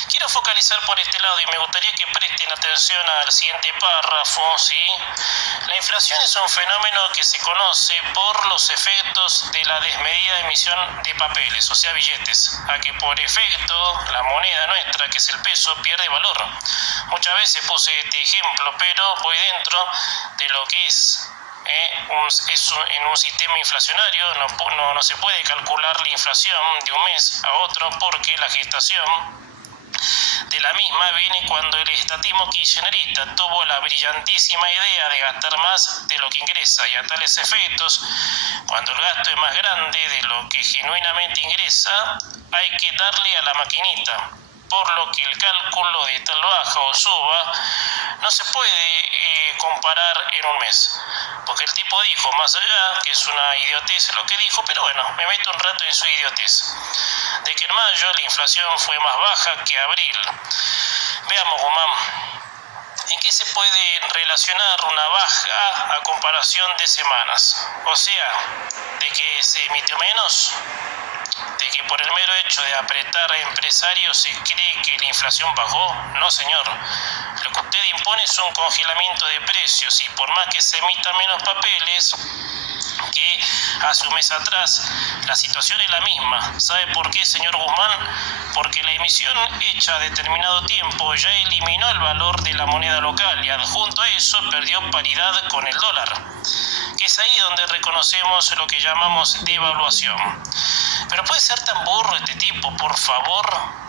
Quiero focalizar por este lado y me gustaría que presten atención al siguiente párrafo, ¿sí? La inflación es un fenómeno que se conoce por los efectos de la desmedida emisión de papeles, o sea, billetes, a que por efecto la moneda nuestra, que es el peso, pierde valor. Muchas veces puse este ejemplo, pero voy dentro de lo que es en un sistema inflacionario. No se puede calcular la inflación de un mes a otro porque la gestación de la misma viene cuando el estatismo kirchnerista tuvo la brillantísima idea de gastar más de lo que ingresa, y a tales efectos, cuando el gasto es más grande de lo que genuinamente ingresa, hay que darle a la maquinita, por lo que el cálculo de tal baja o suba no se puede comparar en un mes, porque el tipo dijo más allá, que es una idiotez lo que dijo, pero bueno, me meto un rato en su idiotez, de que en mayo la inflación fue más baja que abril. Veamos, Guzmán, ¿en qué se puede relacionar una baja a comparación de semanas? O sea, ¿de que se emitió menos? ¿De que por el mero hecho de apretar a empresarios se cree que la inflación bajó? No, señor. Lo que usted impone es un congelamiento de precios, y por más que se emitan menos papeles que hace un mes atrás, la situación es la misma. ¿Sabe por qué, señor Guzmán? Porque la emisión hecha a determinado tiempo ya eliminó el valor de la moneda local y adjunto a eso perdió paridad con el dólar, que es ahí donde reconocemos lo que llamamos devaluación. Pero puede ser tan burro este tipo, por favor.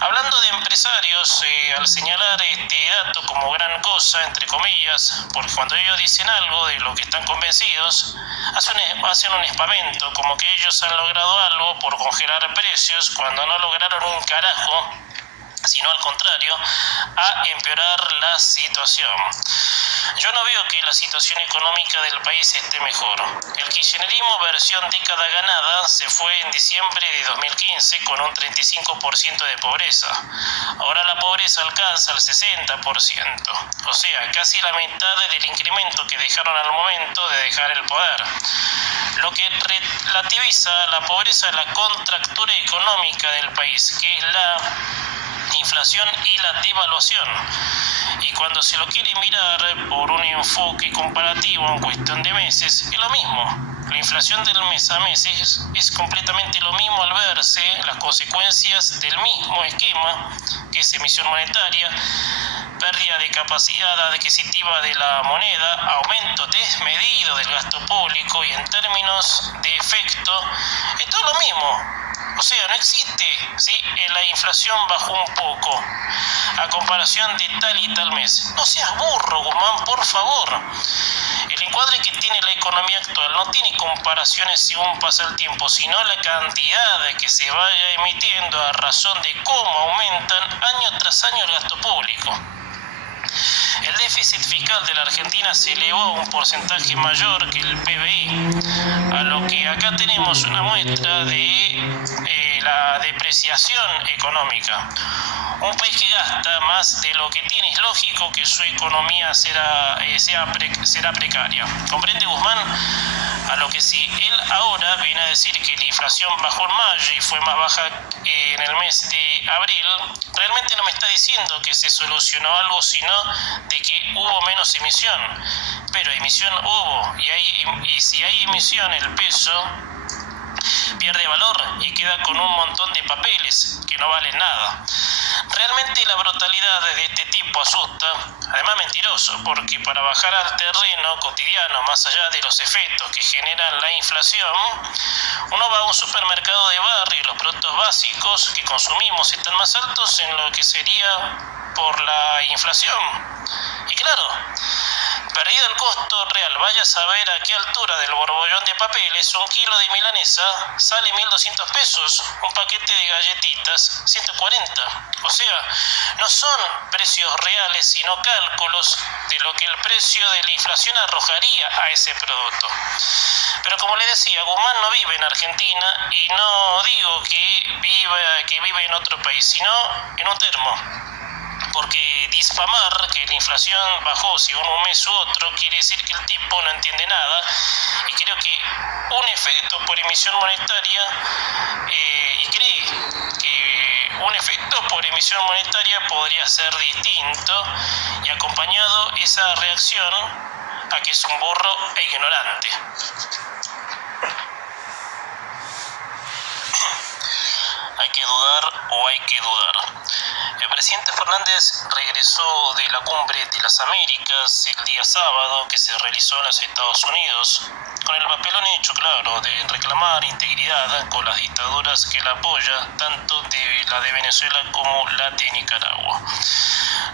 Hablando de empresarios, al señalar este dato como gran cosa, entre comillas, porque cuando ellos dicen algo de lo que están convencidos, hacen un espamento, como que ellos han logrado algo por congelar precios, cuando no lograron un carajo, sino al contrario, a empeorar la situación. Yo no veo que la situación económica del país esté mejor. El kirchnerismo versión década ganada se fue en diciembre de 2015 con un 35% de pobreza. Ahora la pobreza alcanza el 60%, o sea, casi la mitad del incremento que dejaron al momento de dejar el poder. Lo que relativiza la pobreza es la contractura económica del país, que es la inflación y la devaluación. Y cuando se lo quiere mirar por un enfoque comparativo en cuestión de meses, es lo mismo. La inflación del mes a mes es completamente lo mismo al verse las consecuencias del mismo esquema, que es emisión monetaria, pérdida de capacidad adquisitiva de la moneda, aumento desmedido del gasto público, y en términos de efecto, es todo lo mismo. O sea, no existe, ¿sí? La inflación bajó un poco a comparación de tal y tal mes. No seas burro, Guzmán, por favor. El encuadre que tiene la economía actual no tiene comparaciones según pasa el tiempo, sino la cantidad que se vaya emitiendo a razón de cómo aumentan año tras año el gasto público. El déficit fiscal de la Argentina se elevó a un porcentaje mayor que el PBI, a lo que acá tenemos una muestra de la depreciación económica. Un país que gasta más de lo que tiene, es lógico que su economía será precaria. ¿Comprende, Guzmán? A lo que si él ahora viene a decir que la inflación bajó en mayo y fue más baja en el mes de abril, realmente no me está diciendo que se solucionó algo, sino de que hubo menos emisión. Pero emisión hubo, y si hay emisión, el peso pierde valor y queda con un montón de papeles que no valen nada. Realmente la brutalidad de este tipo asusta, además mentiroso, porque para bajar al terreno cotidiano, más allá de los efectos que generan la inflación, uno va a un supermercado de barrio y los productos básicos que consumimos están más altos en lo que sería por la inflación. Y claro, perdido el costo real, vaya a saber a qué altura del borbollón de papeles, un kilo de milanesa sale 1.200 pesos, un paquete de galletitas 140. O sea, no son precios reales, sino cálculos de lo que el precio de la inflación arrojaría a ese producto. Pero como le decía, Guzmán no vive en Argentina y no digo que vive en otro país, sino en un termo. Porque difamar que la inflación bajó según un mes u otro quiere decir que el tipo no entiende nada, y creo que un efecto por emisión monetaria y cree que un efecto por emisión monetaria podría ser distinto, y acompañado esa reacción a que es un burro e ignorante. Hay que dudar o hay que dudar. El presidente Fernández regresó de la Cumbre de las Américas el día sábado, que se realizó en los Estados Unidos, con el papelón hecho, claro, de reclamar integridad con las dictaduras que la apoya, tanto de la de Venezuela como la de Nicaragua.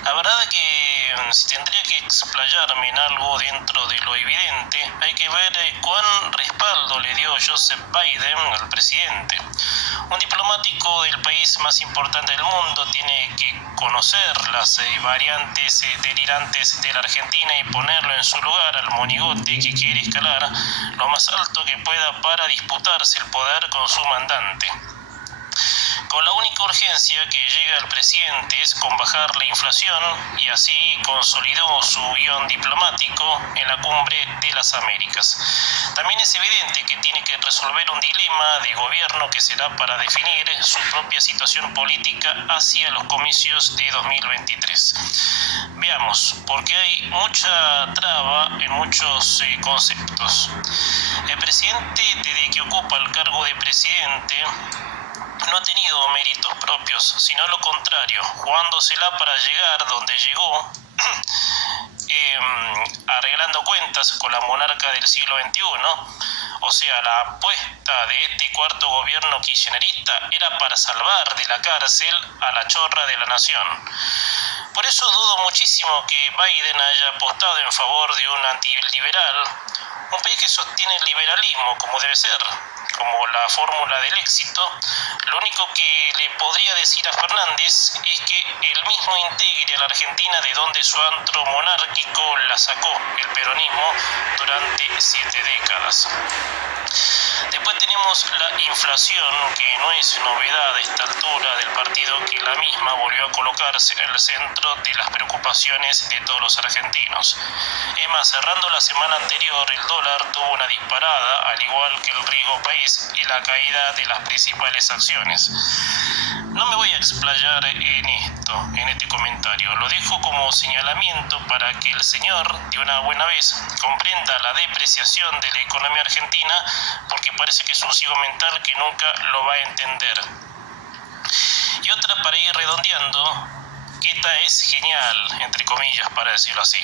La verdad es que si tendría que explayarme en algo dentro de lo evidente, hay que ver cuán respaldo le dio Joseph Biden al presidente. Un diplomático del país más importante del mundo tiene que conocer las variantes delirantes de la Argentina y ponerlo en su lugar al monigote que quiere escalar lo más alto que pueda para disputarse el poder con su mandante. Con la única urgencia que llega el presidente es con bajar la inflación, y así consolidó su guión diplomático en la Cumbre de las Américas. También es evidente que tiene que resolver un dilema de gobierno que será para definir su propia situación política hacia los comicios de 2023. Veamos, porque hay mucha traba en muchos conceptos. El presidente, desde que ocupa el cargo de presidente, no ha tenido méritos propios, sino lo contrario, jugándosela para llegar donde llegó, arreglando cuentas con la monarca del siglo XXI. O sea, la apuesta de este cuarto gobierno kirchnerista era para salvar de la cárcel a la chorra de la nación. Por eso dudo muchísimo que Biden haya apostado en favor de un antiliberal, un país que sostiene el liberalismo como debe ser, como la fórmula del éxito. Lo único que le podría decir a Fernández es que él mismo integre a la Argentina de donde su antro monárquico la sacó, el peronismo, durante 7 décadas. Después tenemos la inflación, que no es novedad a esta altura del partido, que la misma volvió a colocarse en el centro de las preocupaciones de todos los argentinos. Es más, cerrando la semana anterior, el dólar tuvo una disparada, al igual que el riesgo país y la caída de las principales acciones. No me voy a explayar en este comentario, lo dejo como señalamiento para que el señor, de una buena vez, comprenda la depreciación de la economía argentina, porque parece que es un ciego mental que nunca lo va a entender. Y otra para ir redondeando, que esta es genial, entre comillas, para decirlo así.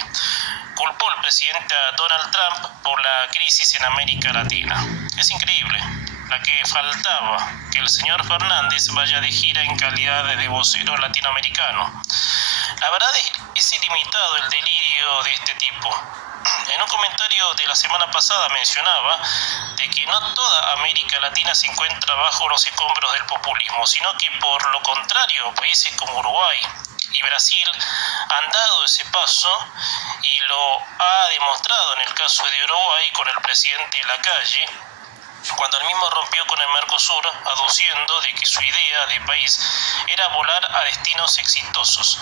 Culpó el presidente a Donald Trump por la crisis en América Latina. Es increíble. La que faltaba, que el señor Fernández vaya de gira en calidad de vocero latinoamericano. La verdad es ilimitado el delirio de este tipo. En un comentario de la semana pasada mencionaba de que no toda América Latina se encuentra bajo los escombros del populismo, sino que por lo contrario, países como Uruguay y Brasil han dado ese paso, y lo ha demostrado en el caso de Uruguay con el presidente Lacalle, cuando él mismo rompió con el Mercosur, aduciendo de que su idea de país era volar a destinos exitosos.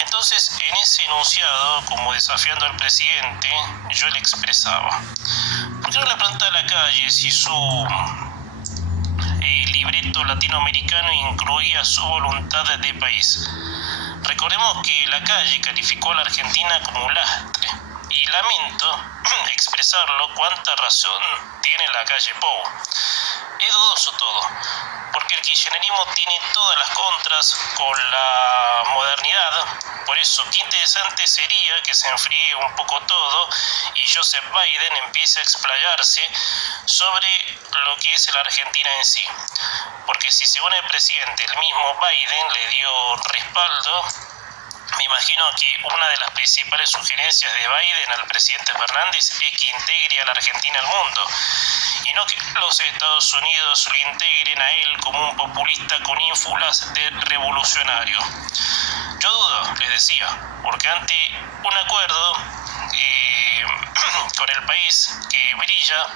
Entonces, en ese enunciado, como desafiando al presidente, yo le expresaba: ¿por qué no le pregunta a Lacalle si su libreto latinoamericano incluía su voluntad de país? Recordemos que Lacalle calificó a la Argentina como un lastre, y lamento expresarlo, cuánta razón tiene Lacalle Pou. Es dudoso todo, porque el kirchnerismo tiene todas las contras con la modernidad. Por eso, qué interesante sería que se enfríe un poco todo y Joseph Biden empiece a explayarse sobre lo que es la Argentina en sí. Porque si según el presidente, el mismo Biden le dio respaldo, me imagino que una de las principales sugerencias de Biden al presidente Fernández es que integre a la Argentina al mundo y no que los Estados Unidos lo integren a él como un populista con ínfulas de revolucionario. Yo dudo, les decía, porque ante un acuerdo con el país que brilla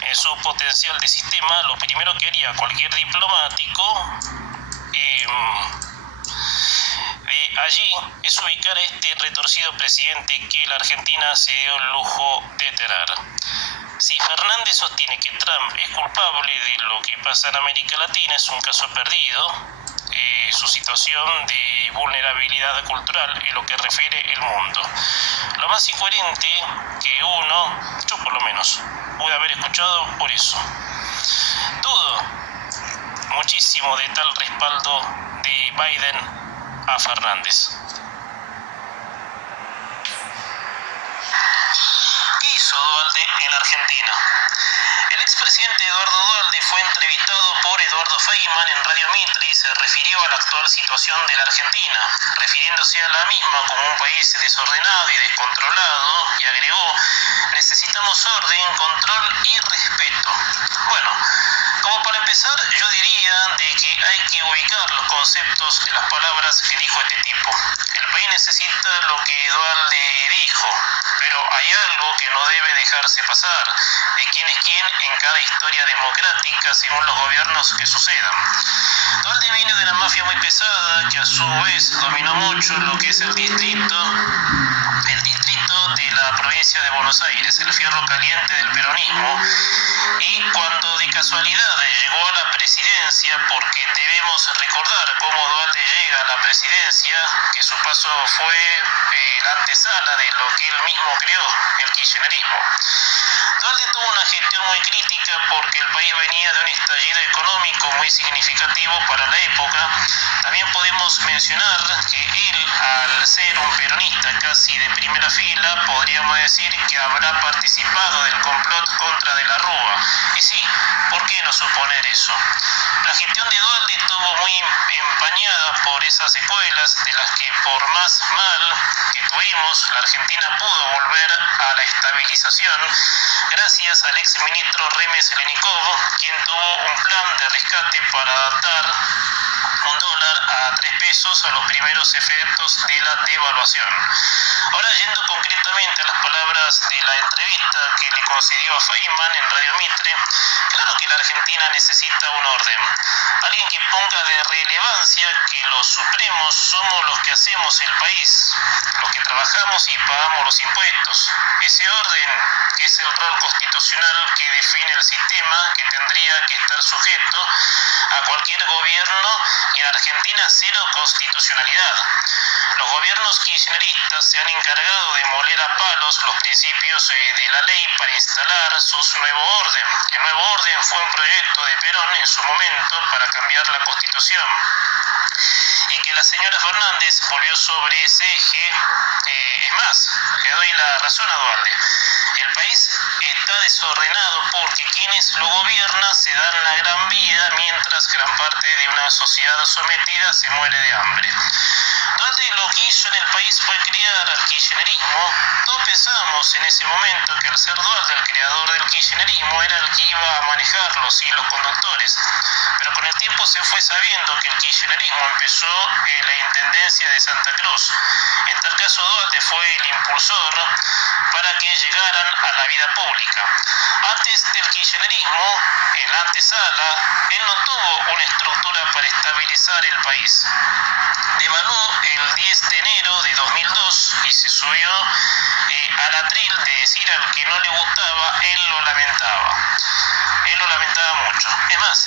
en su potencial de sistema, lo primero que haría cualquier diplomático allí es ubicar a este retorcido presidente que la Argentina se dio el lujo de tener. Si Fernández sostiene que Trump es culpable de lo que pasa en América Latina, es un caso perdido. Su situación de vulnerabilidad cultural en lo que refiere el mundo. Lo más incoherente que yo por lo menos, pude haber escuchado por eso. Dudo muchísimo de tal respaldo de Biden a Fernández. ¿Qué hizo Dualde en la Argentina? El expresidente Eduardo Dualde fue entrevistado por Eduardo Feynman en Radio Mitre y se refirió a la actual situación de la Argentina, refiriéndose a la misma como un país desordenado y descontrolado, y agregó: necesitamos orden, control y respeto. Bueno, como para empezar, yo diría de que hay que ubicar los conceptos de las palabras que dijo este tipo. El país necesita lo que Dualde dijo, pero hay algo que no debe dejarse pasar, de quién es quién en cada historia democrática según los gobiernos que sucedan. Dualde viene de una mafia muy pesada que a su vez dominó mucho lo que es el distrito de la provincia de Buenos Aires, el fierro caliente del peronismo, y cuando de casualidad llegó a la presidencia, porque debemos recordar cómo Dualde llega a la presidencia, que su paso fue la antesala de lo que él mismo creó, el kirchnerismo. Dualde tuvo una gestión muy crítica porque el país venía de un estallido económico muy significativo para la época. También podemos mencionar que él, al ser un peronista casi de primera fila, podríamos decir que habrá participado del complot contra De la Rúa. Y sí, ¿por qué no suponer eso? La gestión de Dualde estuvo muy empañada por esas secuelas de las que, por más mal que tuvimos, la Argentina pudo volver a la estabilización gracias al exministro Remes Lenikov, quien tuvo un plan de rescate para adaptar $1 a 3 pesos a los primeros efectos de la devaluación. Ahora, yendo concretamente a las palabras de la entrevista que le concedió a Feynman en Radio Mitre, claro que la Argentina necesita un orden. Alguien que ponga de relevancia que los supremos somos los que hacemos el país, los que trabajamos y pagamos los impuestos. Ese orden es el rol constitucional que define el sistema que tendría que estar sujeto a cualquier gobierno, y en Argentina cero constitucionalidad. Los gobiernos kirchneristas se han encargado de moler a palos los principios de la ley para instalar su nuevo orden. El nuevo orden fue un proyecto de Perón en su momento para cambiar la Constitución, y que la señora Fernández volvió sobre ese eje. Es más, le doy la razón a Dualde. El país está desordenado porque quienes lo gobiernan se dan la gran vida, mientras gran parte de una sociedad sometida se muere de hambre. Dualde lo que hizo en el país fue criar al kirchnerismo. Todos pensamos en ese momento que al ser Dualde el creador del kirchnerismo era el que iba a manejar los hilos conductores, pero con el tiempo se fue sabiendo que el kirchnerismo empezó en la intendencia de Santa Cruz. En tal caso, Dualde fue el impulsor para que llegaran a la vida pública. Antes del kirchnerismo, en la antesala, él no tuvo una estructura para estabilizar el país. Devaluó el 10 de enero de 2002 y se subió al atril de decir al que no le gustaba, él lo lamentaba. Él lo lamentaba mucho. Es más,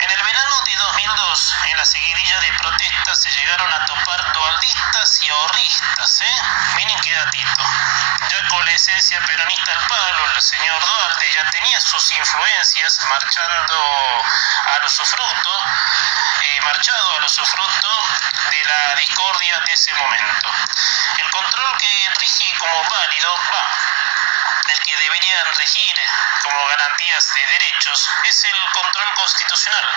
en el verano de 2002, en la seguidilla de protestas, se llegaron a topar dualdistas y ahorristas, Miren qué datito. Ya con la esencia peronista al palo, el señor Dualde ya tenía sus influencias marchado al usufructo de la discordia de ese momento. El control que rige como válido, el que deberían regir como garantías de derechos, es el control constitucional,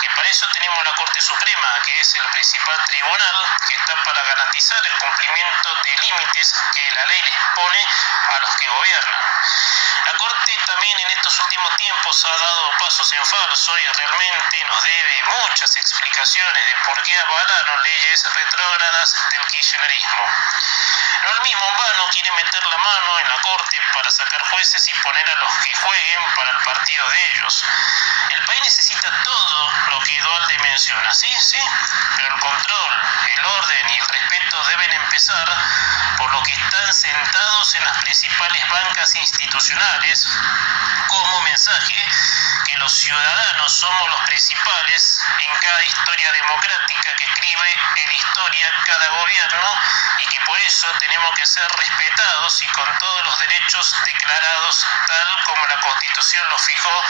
que para eso tenemos la Corte Suprema, que es el principal tribunal que está para garantizar el cumplimiento de límites que la ley les pone a los que gobiernan. La Corte también en estos últimos tiempos ha dado pasos en falso y realmente nos debe muchas explicaciones de por qué avalaron leyes retrógradas del kirchnerismo. No el mismo en vano quiere meter la mano en la Corte para sacar jueces y poner a los que jueguen para el partido de ellos. El país necesita todo lo que Dualde menciona, sí, pero el control, el orden y el respeto deben empezar por lo que están sentados en las principales bancas institucionales, como mensaje que los ciudadanos somos los principales en cada historia democrática que escribe en historia cada gobierno y que por eso tenemos que ser respetados y con todos los derechos declarados tal como la Constitución los fijó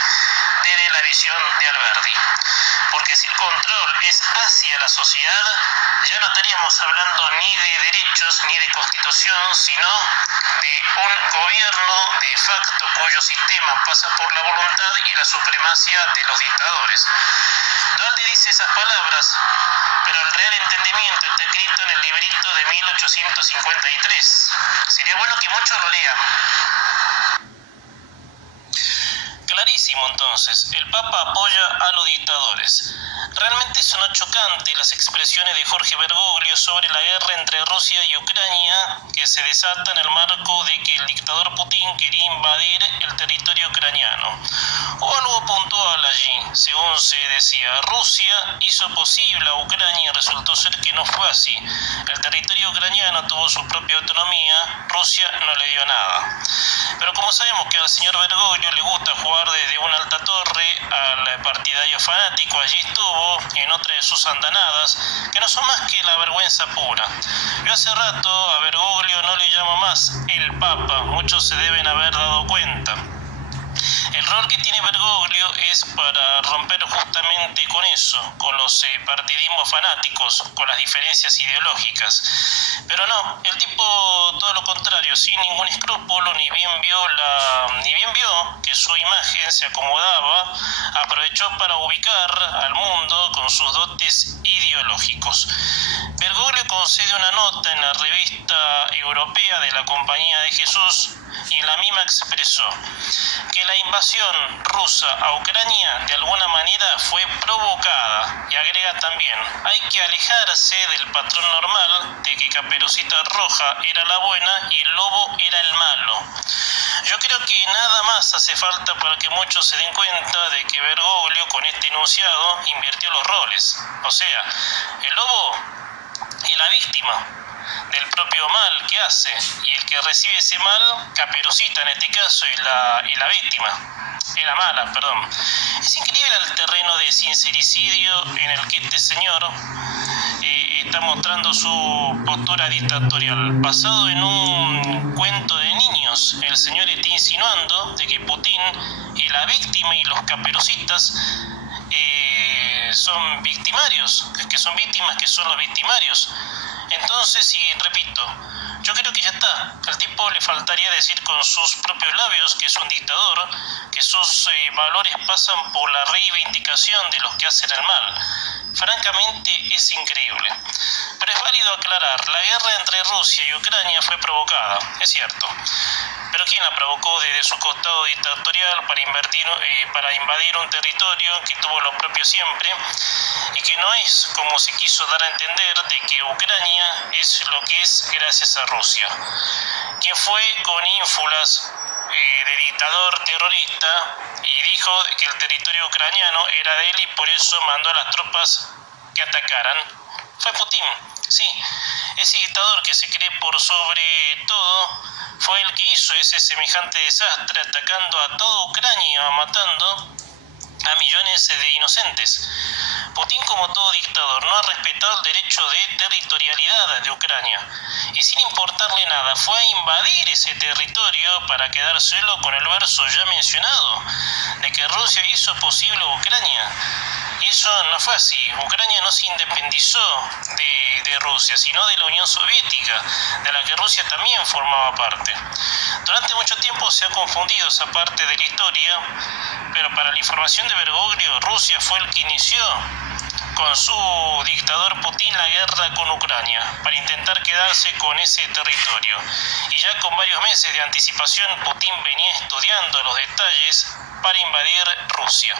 desde la visión de Alberdi. Porque si el control es hacia la sociedad, ya no estaríamos hablando ni de derechos ni de constitución, sino de un gobierno de facto cuyo sistema pasa por la voluntad y la supremacía de los dictadores. Dualde dice esas palabras, pero el real entendimiento está escrito en el librito de 1853. Sería bueno que muchos lo lean. Clarísimo entonces, el Papa apoya a los dictadores. Realmente sonó chocante las expresiones de Jorge Bergoglio sobre la guerra entre Rusia y Ucrania que se desata en el marco de que el dictador Putin quería invadir el territorio ucraniano. Hubo algo puntual allí, según se decía. Rusia hizo posible a Ucrania y resultó ser que no fue así. El territorio ucraniano tuvo su propia autonomía, Rusia no le dio nada. Pero como sabemos que al señor Bergoglio le gusta jugar desde una alta torre al partidario fanático, allí estuvo en otra de sus andanadas, que no son más que la vergüenza pura. Yo hace rato a Bergoglio no le llamo más el Papa, muchos se deben haber dado cuenta. El rol que tiene Bergoglio es para romper justamente con eso, con los partidismos fanáticos, con las diferencias ideológicas. Pero no, el tipo todo lo contrario, sin ningún escrúpulo, ni bien vio que su imagen se acomodaba, aprovechó para ubicar al mundo con sus dotes ideológicos. Bergoglio concede una nota en la revista europea de la Compañía de Jesús y en la misma expresó que la invasión rusa a Ucrania de alguna manera fue provocada y agrega también: hay que alejarse del patrón normal de que Caperucita Roja era la buena y el lobo era el malo. Yo creo que nada más hace falta para que muchos se den cuenta de que Bergoglio con este enunciado invirtió los roles. O sea, el lobo es la víctima del propio mal que hace, y el que recibe ese mal, Caperucita en este caso, y la víctima, era mala, perdón. Es increíble el terreno de sincericidio en el que este señor está mostrando su postura dictatorial. Basado en un cuento de niños, el señor está insinuando de que Putin es la víctima y los caperucitas son victimarios, que son víctimas, que son los victimarios. Entonces, y repito, yo creo que ya está. Al tipo le faltaría decir con sus propios labios que es un dictador, que sus valores pasan por la reivindicación de los que hacen el mal. Francamente es increíble. Pero es válido aclarar, la guerra entre Rusia y Ucrania fue provocada, es cierto. Pero ¿quién la provocó desde su costado dictatorial para invadir un territorio que tuvo lo propio siempre y que no es como se quiso dar a entender de que Ucrania es lo que es gracias a Rusia? Quien fue con ínfulas de dictador terrorista y dijo que el territorio ucraniano era de él y por eso mandó a las tropas que atacaran. Fue Putin, sí, ese dictador que se cree por sobre todo fue el que hizo ese semejante desastre atacando a toda Ucrania, matando a millones de inocentes. Putin, como todo dictador, no ha respetado el derecho de territorialidad de Ucrania y sin importarle nada fue a invadir ese territorio para quedárselo con el verso ya mencionado de que Rusia hizo posible Ucrania. Y eso no fue así. Ucrania no se independizó de Rusia, sino de la Unión Soviética, de la que Rusia también formaba parte. Durante mucho tiempo se ha confundido esa parte de la historia, pero para la información de Bergoglio, Rusia fue el que inició con su dictador Putin la guerra con Ucrania para intentar quedarse con ese territorio. Y ya con varios meses de anticipación, Putin venía estudiando los detalles para invadir Rusia.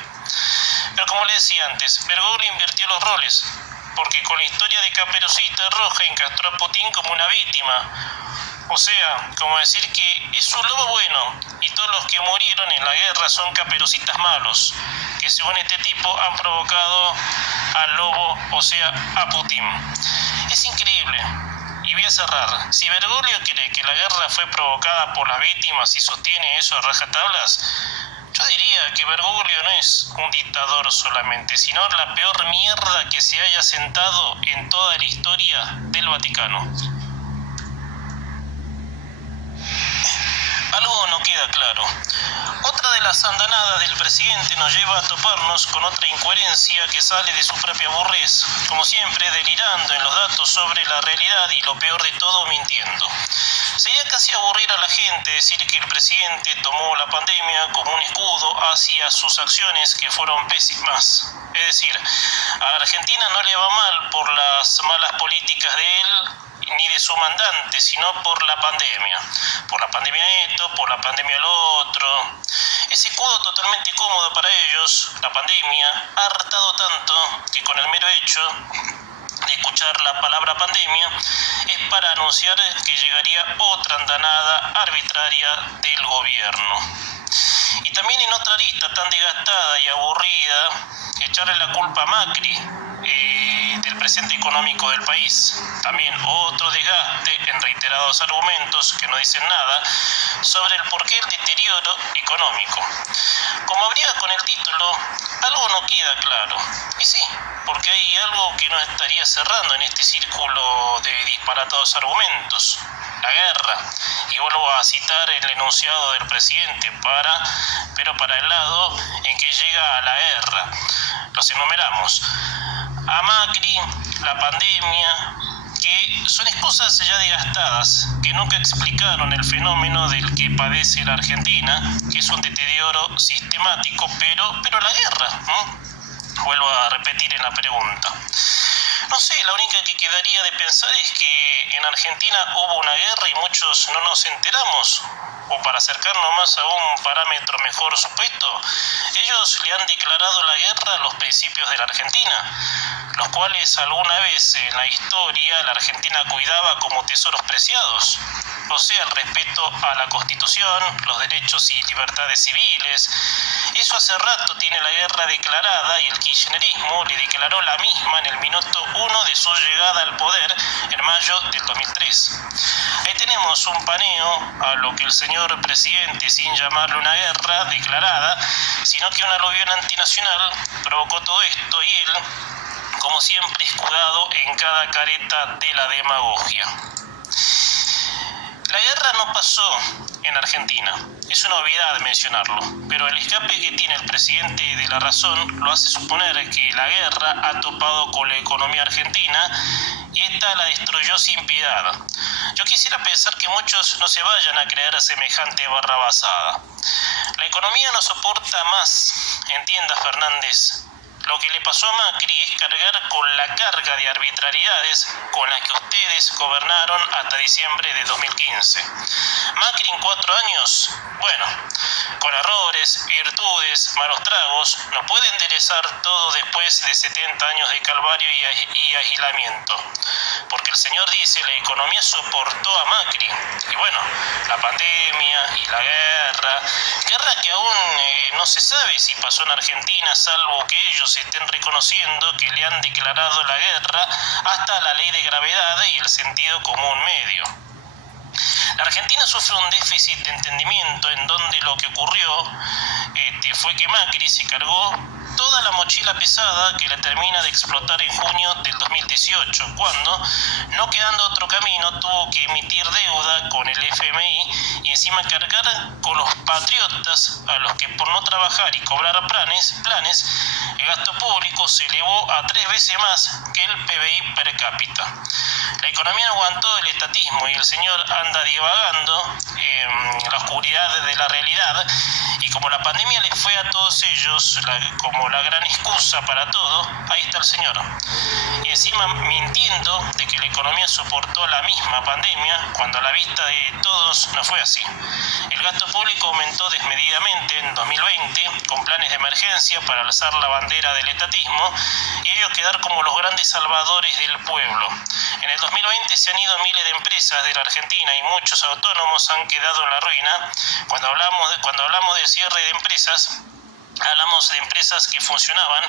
Pero como le decía antes, Bergoglio invirtió los roles, porque con la historia de Caperucita Roja encastró a Putin como una víctima. O sea, como decir que es un lobo bueno y todos los que murieron en la guerra son caperucitas malos, que según este tipo han provocado al lobo, o sea, a Putin. Es increíble. Y voy a cerrar. Si Bergoglio cree que la guerra fue provocada por las víctimas y sostiene eso a rajatablas, yo diría que Bergoglio no es un dictador solamente, sino la peor mierda que se haya sentado en toda la historia del Vaticano. Algo no queda claro. Otra de las andanadas del presidente nos lleva a toparnos con otra incoherencia que sale de su propia burrez, como siempre delirando en los datos sobre la realidad y lo peor de todo mintiendo. Sería casi aburrir a la gente decir que el presidente tomó la pandemia como un escudo hacia sus acciones que fueron pésimas. Es decir, a Argentina no le va mal por las malas políticas de él ni de su mandante, sino por la pandemia. Por la pandemia esto, por la pandemia lo otro. Ese escudo totalmente cómodo para ellos, la pandemia, ha hartado tanto que con el mero hecho de escuchar la palabra pandemia es para anunciar que llegaría otra andanada arbitraria del gobierno. Y también en otra lista tan desgastada y aburrida, echarle la culpa a Macri del presente económico del país. También otro desgaste en reiterados argumentos que no dicen nada sobre el porqué del deterioro económico. Como habría con el título, algo no queda claro. Y sí, porque hay algo que no estaría cerrando en este círculo de disparatados argumentos. La guerra. Y vuelvo a citar el enunciado del presidente, pero para el lado en que llega a la guerra. Los enumeramos. A Macri, la pandemia, que son excusas ya desgastadas, que nunca explicaron el fenómeno del que padece la Argentina, que es un deterioro sistemático, pero la guerra, ¿no? Vuelvo a repetir en la pregunta. No sé, la única que quedaría de pensar es que en Argentina hubo una guerra y muchos no nos enteramos, o para acercarnos más a un parámetro mejor supuesto, ellos le han declarado la guerra a los principios de la Argentina, los cuales alguna vez en la historia la Argentina cuidaba como tesoros preciados, o sea, el respeto a la Constitución, los derechos y libertades civiles. Eso hace rato tiene la guerra declarada y el kirchnerismo le declaró la misma en el minuto 1 de su llegada al poder en mayo del 2003. Ahí tenemos un paneo a lo que el señor presidente, sin llamarle una guerra declarada, sino que un aluvión antinacional provocó todo esto y él, como siempre, escudado en cada careta de la demagogia. La guerra no pasó en Argentina, es una obviedad mencionarlo, pero el escape que tiene el presidente de la razón lo hace suponer que la guerra ha topado con la economía argentina y esta la destruyó sin piedad. Yo quisiera pensar que muchos no se vayan a creer semejante barrabasada. La economía no soporta más, entienda Fernández. Lo que le pasó a Macri es cargar con la carga de arbitrariedades con las que ustedes gobernaron hasta diciembre de 2015. Macri en 4 años, bueno, con errores, virtudes, malos tragos, no puede enderezar todo después de 70 años de calvario y aislamiento. Porque el señor dice la economía soportó a Macri. Y bueno, la pandemia y la guerra que aún no se sabe si pasó en Argentina, salvo que ellos estén reconociendo que le han declarado la guerra hasta la ley de gravedad y el sentido común medio. La Argentina sufre un déficit de entendimiento en donde lo que ocurrió fue que Macri se cargó toda la mochila pesada que le termina de explotar en junio del 2018, cuando, no quedando otro camino, tuvo que emitir deuda con el FMI y encima cargar con los patriotas a los que por no trabajar y cobrar planes, el gasto público se elevó a 3 veces más que el PBI per cápita. La economía no aguantó el estatismo y el señor anda divagando en la oscuridad de la realidad, y como la pandemia les fue a todos ellos como la gran excusa para todo, ahí está el señor. Y encima mintiendo de que la economía soportó la misma pandemia, cuando a la vista de todos no fue así. El gasto público aumentó desmedidamente en 2020 con planes de emergencia para alzar la bandera del estatismo y ellos quedar como los grandes salvadores del pueblo. En el 2020 se han ido miles de empresas de la Argentina y muchos autónomos han quedado en la ruina. Cuando hablamos del cierre de empresas, hablamos de empresas que funcionaban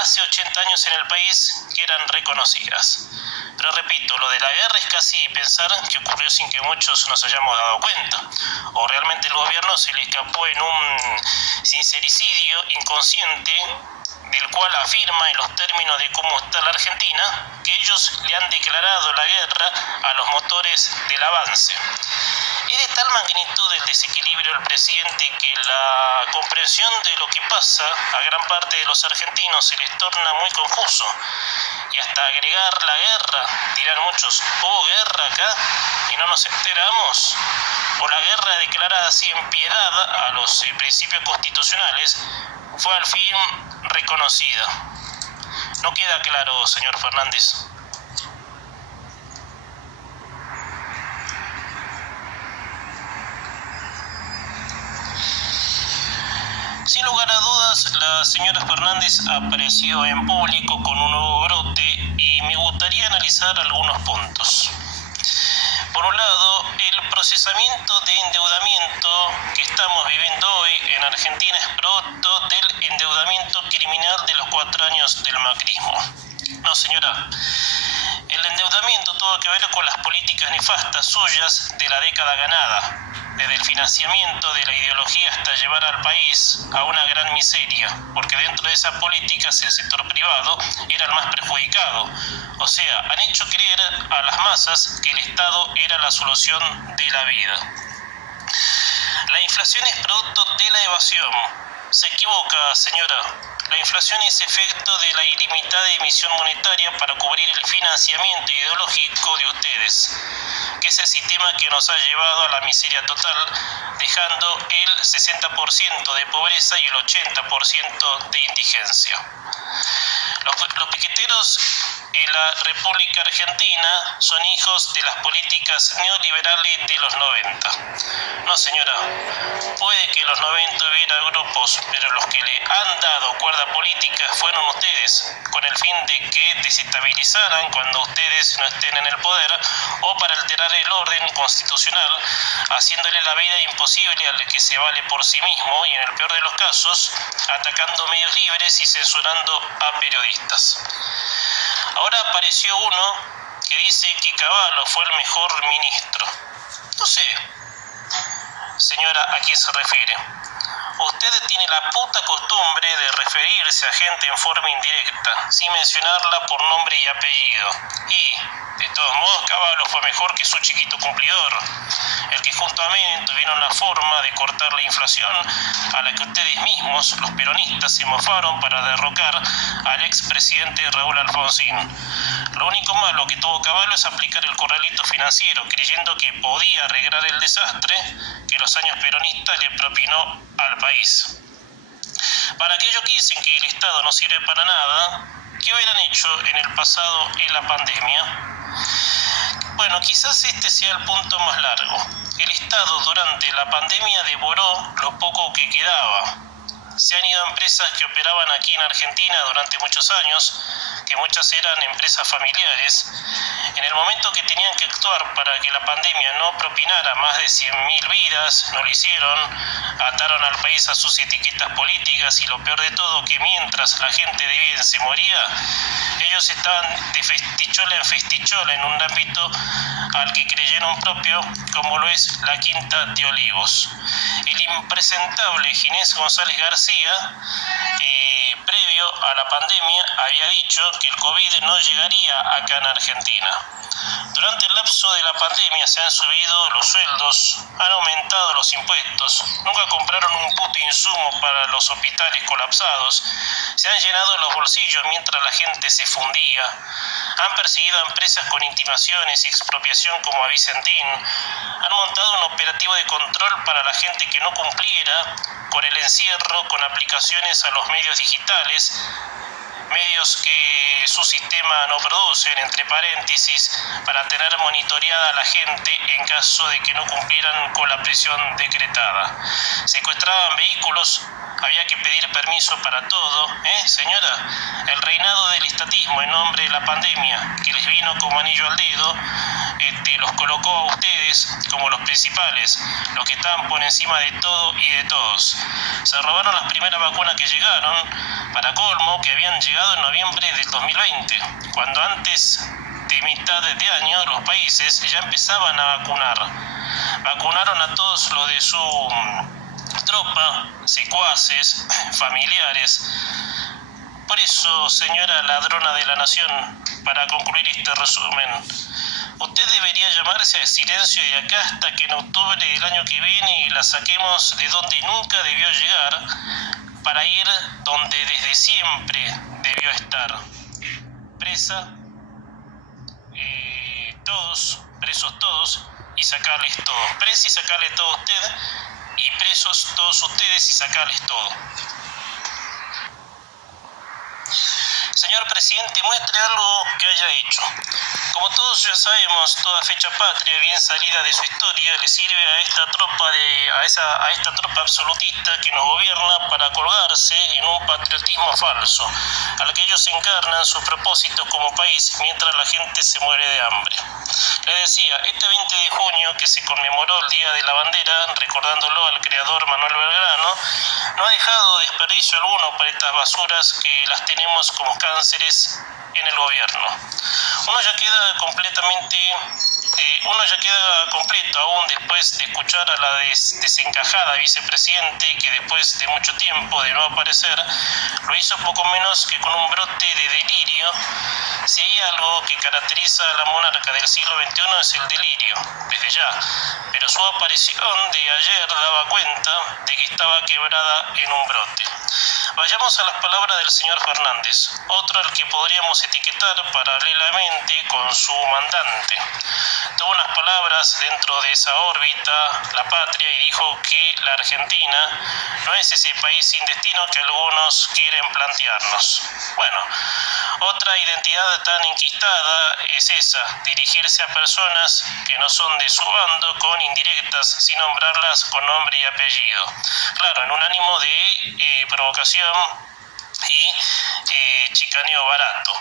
hace 80 años en el país, que eran reconocidas. Pero repito, lo de la guerra es casi pensar que ocurrió sin que muchos nos hayamos dado cuenta. O realmente el gobierno se le escapó en un sincericidio inconsciente, del cual afirma en los términos de cómo está la Argentina, que ellos le han declarado la guerra a los motores del avance. Es de tal magnitud el desequilibrio del presidente que la comprensión de lo que pasa a gran parte de los argentinos se les torna muy confuso. Y hasta agregar la guerra, dirán muchos, ¿hubo guerra acá y no nos enteramos? O la guerra declarada así en piedad a los principios constitucionales fue al fin reconocida. No queda claro, señor Fernández. Sin lugar a dudas, la señora Fernández apareció en público con un nuevo brote y me gustaría analizar algunos puntos. Por un lado, el procesamiento de endeudamiento que estamos viviendo hoy en Argentina es producto del endeudamiento criminal de los 4 años del macrismo. No, señora. El endeudamiento tuvo que ver con las políticas nefastas suyas de la década ganada, desde el financiamiento de la ideología hasta llevar al país a una gran miseria, porque dentro de esas políticas el sector privado era el más perjudicado. O sea, han hecho creer a las masas que el Estado era la solución de la vida. La inflación es producto de la evasión. Se equivoca, señora. La inflación es efecto de la ilimitada emisión monetaria para cubrir el financiamiento ideológico de ustedes, que es el sistema que nos ha llevado a la miseria total, dejando el 60% de pobreza y el 80% de indigencia. Los piqueteros en la República Argentina son hijos de las políticas neoliberales de los 90. No, señora, puede que en los 90 hubiera grupos, pero los que le han dado cuerda política fueron ustedes, con el fin de que desestabilizaran cuando ustedes no estén en el poder o para alterar el orden constitucional, haciéndole la vida imposible al que se vale por sí mismo y, en el peor de los casos, atacando medios libres y censurando a periodistas. Ahora apareció uno que dice que Cavallo fue el mejor ministro. No sé, señora, ¿a quién se refiere? Usted tiene la puta costumbre de referirse a gente en forma indirecta, sin mencionarla por nombre y apellido. Y, de todos modos, Cavallo fue mejor que su chiquito cumplidor, el que junto a Menem tuvieron la forma de cortar la inflación a la que ustedes mismos, los peronistas, se mofaron para derrocar al expresidente Raúl Alfonsín. Lo único malo que tuvo Cavallo es aplicar el corralito financiero, creyendo que podía arreglar el desastre que los años peronistas le propinó al país. Para aquellos que dicen que el Estado no sirve para nada, ¿qué hubieran hecho en el pasado en la pandemia? Bueno, quizás este sea el punto más largo. El Estado durante la pandemia devoró lo poco que quedaba. Se han ido empresas que operaban aquí en Argentina durante muchos años, que muchas eran empresas familiares. En el momento que tenían que actuar para que la pandemia no propinara más de 100.000 vidas, no lo hicieron, ataron al país a sus etiquetas políticas y lo peor de todo, que mientras la gente de bien se moría, ellos ellos estaban de festichola en festichola en un ámbito al que creyeron propio, como lo es la Quinta de Olivos. El impresentable Ginés González García, previo a la pandemia, había dicho que el COVID no llegaría acá en Argentina. Durante el lapso de la pandemia se han subido los sueldos, han aumentado los impuestos, nunca compraron un puto insumo para los hospitales colapsados, se han llenado los bolsillos mientras la gente se fundía, han perseguido a empresas con intimaciones y expropiación como a Vicentín, han montado un operativo de control para la gente que no cumpliera con el encierro, con aplicaciones a los medios digitales, medios que su sistema no producen, entre paréntesis, para tener monitoreada a la gente en caso de que no cumplieran con la prisión decretada. Secuestraban vehículos, había que pedir permiso para todo, señora. El reinado del estatismo en nombre de la pandemia, que les vino como anillo al dedo, los colocó a ustedes como los principales, los que estaban por encima de todo y de todos. Se robaron las primeras vacunas que llegaron, para colmo, que habían llegado en noviembre del 2020, cuando antes de mitad de año los países ya empezaban a vacunar. Vacunaron a todos los de su tropa, secuaces, familiares. Por eso, señora ladrona de la nación, para concluir este resumen, usted debería llamarse a silencio de acá hasta que en octubre del año que viene la saquemos de donde nunca debió llegar, para ir donde desde siempre debió estar. Presa, todos, presos todos, y sacarles todo. Presa y sacarle todo a usted, y presos todos ustedes y sacarles todo. Señor presidente, muestre algo que haya hecho. Como todos ya sabemos, toda fecha patria bien salida de su historia le sirve a esta tropa absolutista que nos gobierna para colgarse en un patriotismo falso, al que ellos encarnan sus propósitos como país mientras la gente se muere de hambre. Les decía, este 20 de junio que se conmemoró el Día de la Bandera, recordándolo al creador Manuel Belgrano, no ha dejado desperdicio alguno para estas basuras que las tenemos como cánceres en el gobierno. Uno ya queda completo aún después de escuchar a la desencajada vicepresidente que después de mucho tiempo de no aparecer lo hizo poco menos que con un brote de delirio. Si hay algo que caracteriza a la monarca del siglo XXI es el delirio, desde ya, pero su aparición de ayer daba cuenta de que estaba quebrada en un brote. Vayamos a las palabras del señor Fernández, otro al que podríamos etiquetar paralelamente con su mandante. Tuvo unas palabras dentro de esa órbita, la patria, y dijo que la Argentina no es ese país sin destino que algunos quieren plantearnos. Bueno, otra identidad tan enquistada es esa, dirigirse a personas que no son de su bando con indirectas, sin nombrarlas con nombre y apellido. Claro, en un ánimo de provocación y chicaneo barato.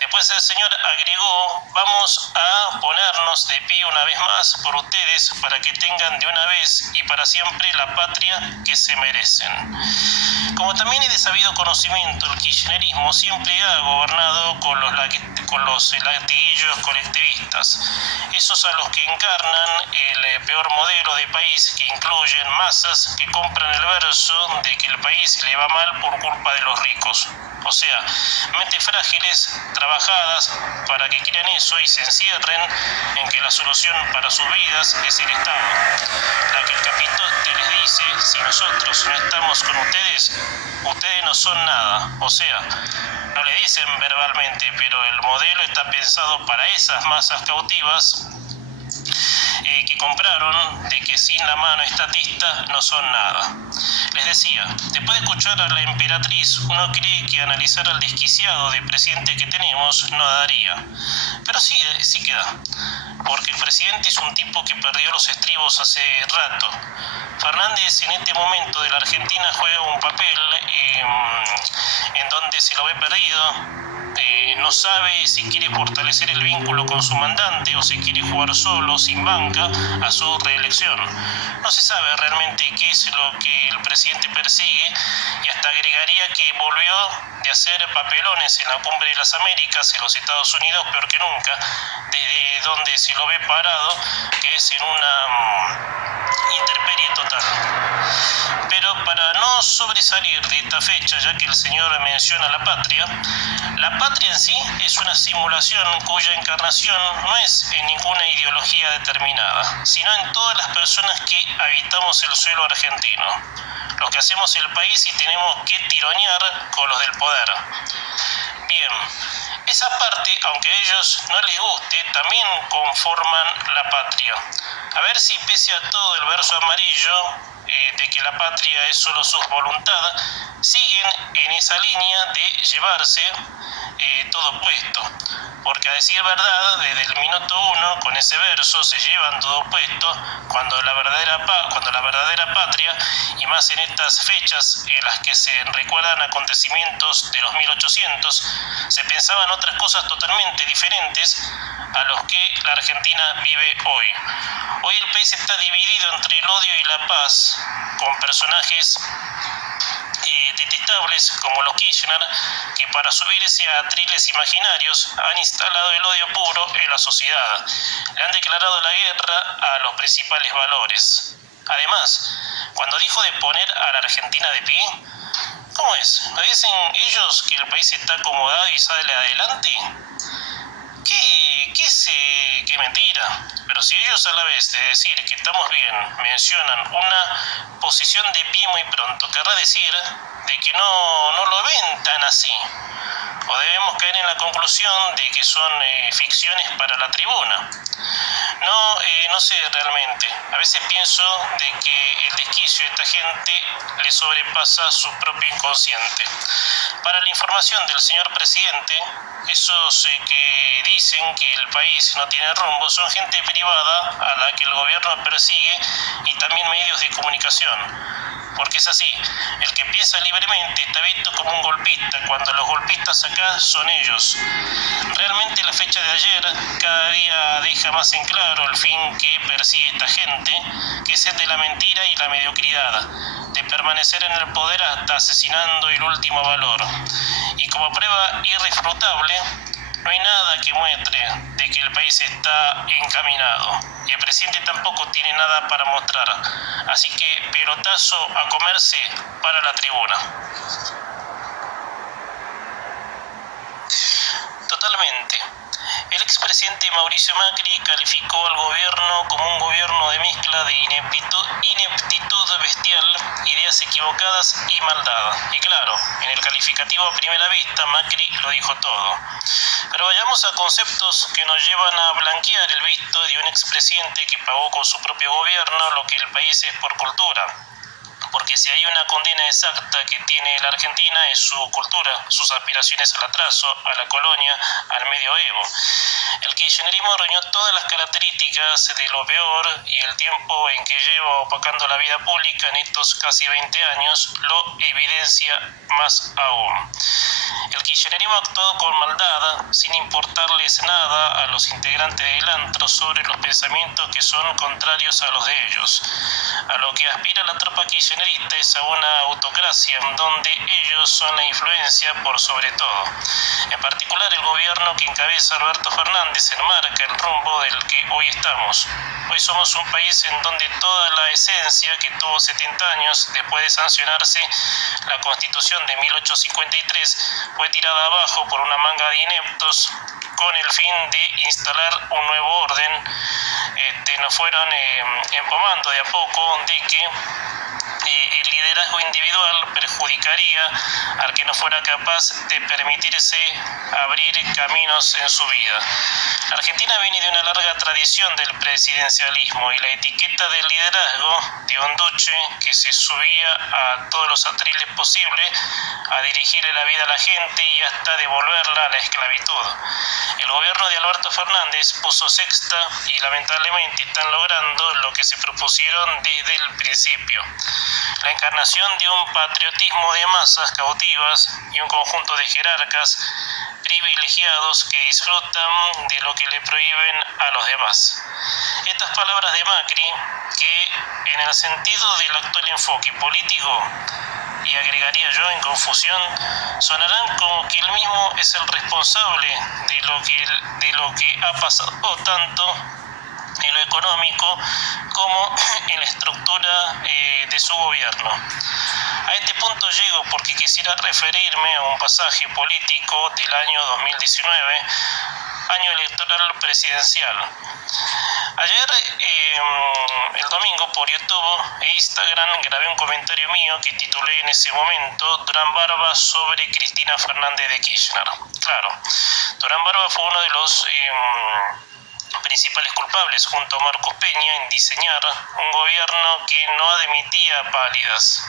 Después el señor agregó: vamos a ponernos de pie una vez más por ustedes para que tengan de una vez y para siempre la patria que se merecen. Como también es de sabido conocimiento, el kirchnerismo siempre ha gobernado con los latiguillos colectivistas, esos a los que encarnan el peor modelo de país, que incluyen masas que compran el verso de que el país le va mal por culpa de los ricos. O sea, mentes frágiles, trabajadas para que crean eso y se encierren en que la solución para sus vidas es el Estado. La que el capitote les dice: si nosotros no estamos con ustedes, ustedes no son nada. O sea, no le dicen verbalmente, pero el modelo está pensado para esas masas cautivas que compraron de que sin la mano estatista no son nada. Les decía, después de escuchar a la emperatriz, uno cree que analizar al desquiciado de presidente que tenemos no daría. Pero sí que da, porque el presidente es un tipo que perdió los estribos hace rato. Fernández en este momento de la Argentina juega un papel en donde se lo ve perdido, no sabe si quiere fortalecer el vínculo con su mandante o si quiere jugar solo, sin banca, a su reelección. No se sabe realmente qué es lo que el presidente persigue, y hasta agregaría que volvió de hacer papelones en la Cumbre de las Américas en los Estados Unidos, peor que nunca, desde donde se lo ve parado, que es en una intemperie total. Pero para no sobresalir de esta fecha, ya que el señor menciona la patria en sí es una simulación cuya encarnación no es en ninguna ideología determinada, sino en todas las personas que habitamos el suelo argentino, los que hacemos el país y tenemos que tironear con los del poder. Bien, esa parte, aunque a ellos no les guste, también conforman la patria. A ver si pese a todo el verso amarillo de que la patria es solo su voluntad, siguen en esa línea de llevarse todo puesto. Porque a decir verdad, desde el minuto 1 con ese verso se llevan todo puesto, cuando la verdadera patria, y más en estas fechas en las que se recuerdan acontecimientos de los 1800, se pensaban otras cosas totalmente diferentes a los que la Argentina vive hoy. Hoy el país está dividido entre el odio y la paz, con personajes detestables como los Kirchner, que para subirse a atriles imaginarios han instalado el odio puro en la sociedad. Le han declarado la guerra a los principales valores. Además, cuando dijo de poner a la Argentina de pie, ¿cómo es? ¿No dicen ellos que el país está acomodado y sale adelante? ¡Qué mentira! Pero si ellos a la vez de decir que estamos bien mencionan una posición de pie muy pronto, querrá decir de que no lo ven tan así. O debemos caer en la conclusión de que son ficciones para la tribuna. No sé realmente. A veces pienso de que el desquicio de esta gente le sobrepasa su propio inconsciente. Para la información del señor presidente, esos que dicen que el país no tiene rumbo son gente privada a la que el gobierno persigue y también medios de comunicación. Porque es así, el que piensa libremente está visto como un golpista, cuando los golpistas acá son ellos. Realmente la fecha de ayer cada día deja más en claro el fin que persigue esta gente, que es el de la mentira y la mediocridad, de permanecer en el poder hasta asesinando el último valor. Y como prueba irrefutable, no hay nada que muestre de que el país está encaminado, y el presidente tampoco tiene nada para mostrar, así que pelotazo a comerse para la tribuna. Totalmente. El expresidente Mauricio Macri calificó al gobierno como un gobierno de mezcla de ineptitud bestial, ideas equivocadas y maldad. Y claro, en el calificativo a primera vista Macri lo dijo todo. Pero vayamos a conceptos que nos llevan a blanquear el visto de un expresidente que pagó con su propio gobierno lo que el país es por cultura. Porque si hay una condena exacta que tiene la Argentina es su cultura, sus aspiraciones al atraso, a la colonia, al medioevo. El kirchnerismo reunió todas las características de lo peor, y el tiempo en que lleva opacando la vida pública en estos casi 20 años lo evidencia más aún. El kirchnerismo actuó con maldad, sin importarles nada a los integrantes del antro sobre los pensamientos que son contrarios a los de ellos. A lo que aspira la tropa kirchnerista es a una autocracia donde ellos son la influencia por sobre todo. En particular el gobierno que encabeza Alberto Fernández enmarca el rumbo del que hoy estamos. Hoy somos un país en donde toda la esencia que tuvo 70 años después de sancionarse la Constitución de 1853 fue tirada abajo por una manga de ineptos con el fin de instalar un nuevo orden. Nos fueron empomando de a poco de que el liderazgo individual perjudicaría al que no fuera capaz de permitirse abrir caminos en su vida. La Argentina viene de una larga tradición del presidencialismo, y la etiqueta del liderazgo de un duce que se subía a todos los atriles posibles a dirigirle la vida a la gente y hasta devolverla a la esclavitud. El gobierno gobierno de Alberto Fernández puso sexta y lamentablemente están logrando lo que se propusieron desde el principio: la encarnación de un patriotismo de masas cautivas y un conjunto de jerarcas privilegiados que disfrutan de lo que le prohíben a los demás. Estas palabras de Macri, que en el sentido del actual enfoque político, y agregaría yo en confusión, sonarán como que él mismo es el responsable de lo que ha pasado tanto en lo económico como en la estructura de su gobierno. A este punto llego porque quisiera referirme a un pasaje político del año 2019, año electoral presidencial. Ayer, el domingo, por YouTube e Instagram grabé un comentario mío que titulé en ese momento: Durán Barba sobre Cristina Fernández de Kirchner. Claro, Durán Barba fue uno de los principales culpables, junto a Marcos Peña, en diseñar un gobierno que no admitía pálidas.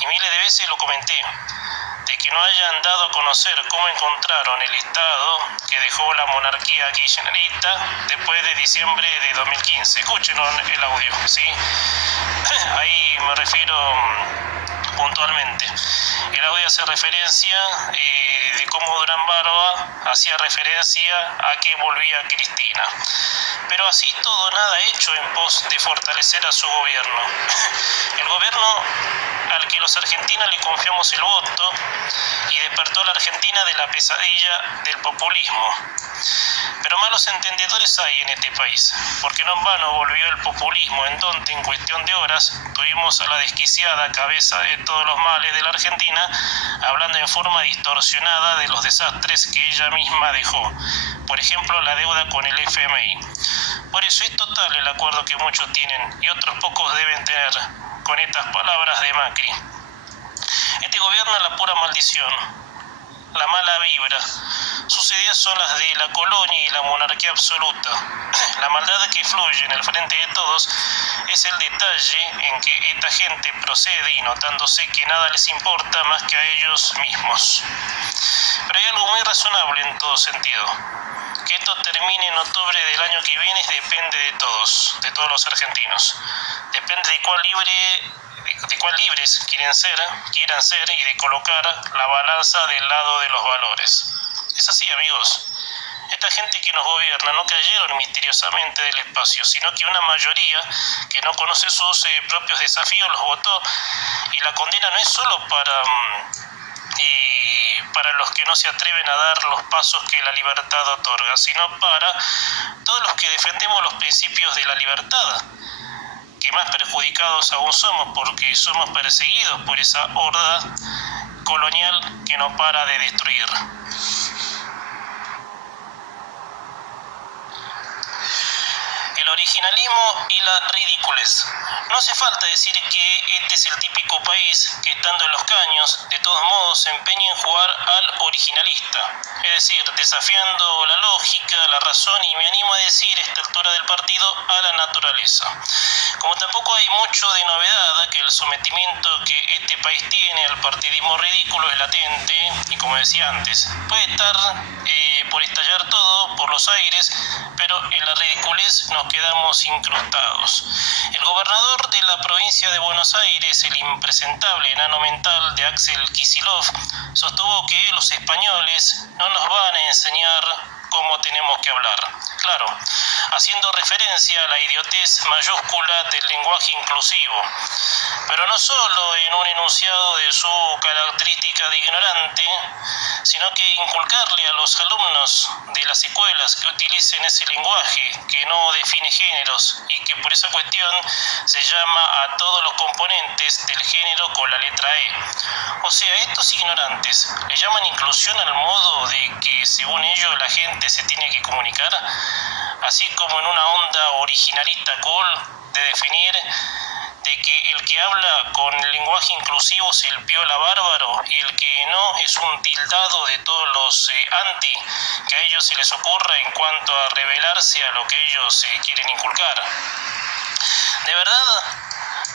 Y miles de veces lo comenté, de que no hayan dado a conocer cómo encontraron el estado que dejó la monarquía kirchnerista después de diciembre de 2015. Escuchen el audio, ¿sí? Ahí me refiero puntualmente. El audio hace referencia de cómo Durán Barba hacía referencia a que volvía Cristina. Pero así todo, nada hecho en pos de fortalecer a su gobierno. El gobierno al que los argentinos le confiamos el voto y despertó a la Argentina de la pesadilla del populismo. Pero malos entendedores hay en este país, porque no en vano volvió el populismo, en donde en cuestión de horas tuvimos a la desquiciada cabeza de todos los males de la Argentina hablando en forma distorsionada de los desastres que ella misma dejó, por ejemplo la deuda con el FMI. Por eso es total el acuerdo que muchos tienen y otros pocos deben tener con estas palabras de Macri. Este gobierno es la pura maldición, la mala vibra. Sus ideas son las de la colonia y la monarquía absoluta. La maldad que fluye en el frente de todos es el detalle en que esta gente procede y notándose que nada les importa más que a ellos mismos. Pero hay algo muy razonable en todo sentido. Que esto termine en octubre del año que viene depende de todos los argentinos. Depende de cuál libres quieran ser y de colocar la balanza del lado de los valores. Es así, amigos. Esta gente que nos gobierna no cayeron misteriosamente del espacio, sino que una mayoría que no conoce sus propios desafíos los votó, y la condena no es solo para los que no se atreven a dar los pasos que la libertad otorga, sino para todos los que defendemos los principios de la libertad, que más perjudicados aún somos porque somos perseguidos por esa horda colonial que no para de destruir. El originalismo y la ridiculez. No hace falta decir que este es el típico país que, estando en los caños, de todos modos se empeña en jugar al originalista, es decir, desafiando la lógica, la razón y, me animo a decir a esta altura del partido, a la naturaleza. Como tampoco hay mucho de novedad, que el sometimiento que este país tiene al partidismo ridículo es latente y, como decía antes, puede estar por estallar todo por los aires, pero en la ridiculez nos quedamos incrustados. El gobernador de la provincia de Buenos Aires, el impresentable enano mental de Axel Kicillof, sostuvo que los españoles no nos van a enseñar cómo tenemos que hablar. Claro, haciendo referencia a la idiotez mayúscula del lenguaje inclusivo, pero no solo en un enunciado de su característica de ignorante, sino que inculcarle a los alumnos de las escuelas que utilicen ese lenguaje que no define géneros y que por esa cuestión se llama a todos los componentes del género con la letra E. O sea, estos ignorantes le llaman inclusión al modo de que según ellos la gente se tiene que comunicar, así como en una onda originalista cool de definir de que el que habla con el lenguaje inclusivo es el piola bárbaro y el que no es un tildado de todos los anti que a ellos se les ocurra en cuanto a revelarse a lo que ellos quieren inculcar. De verdad,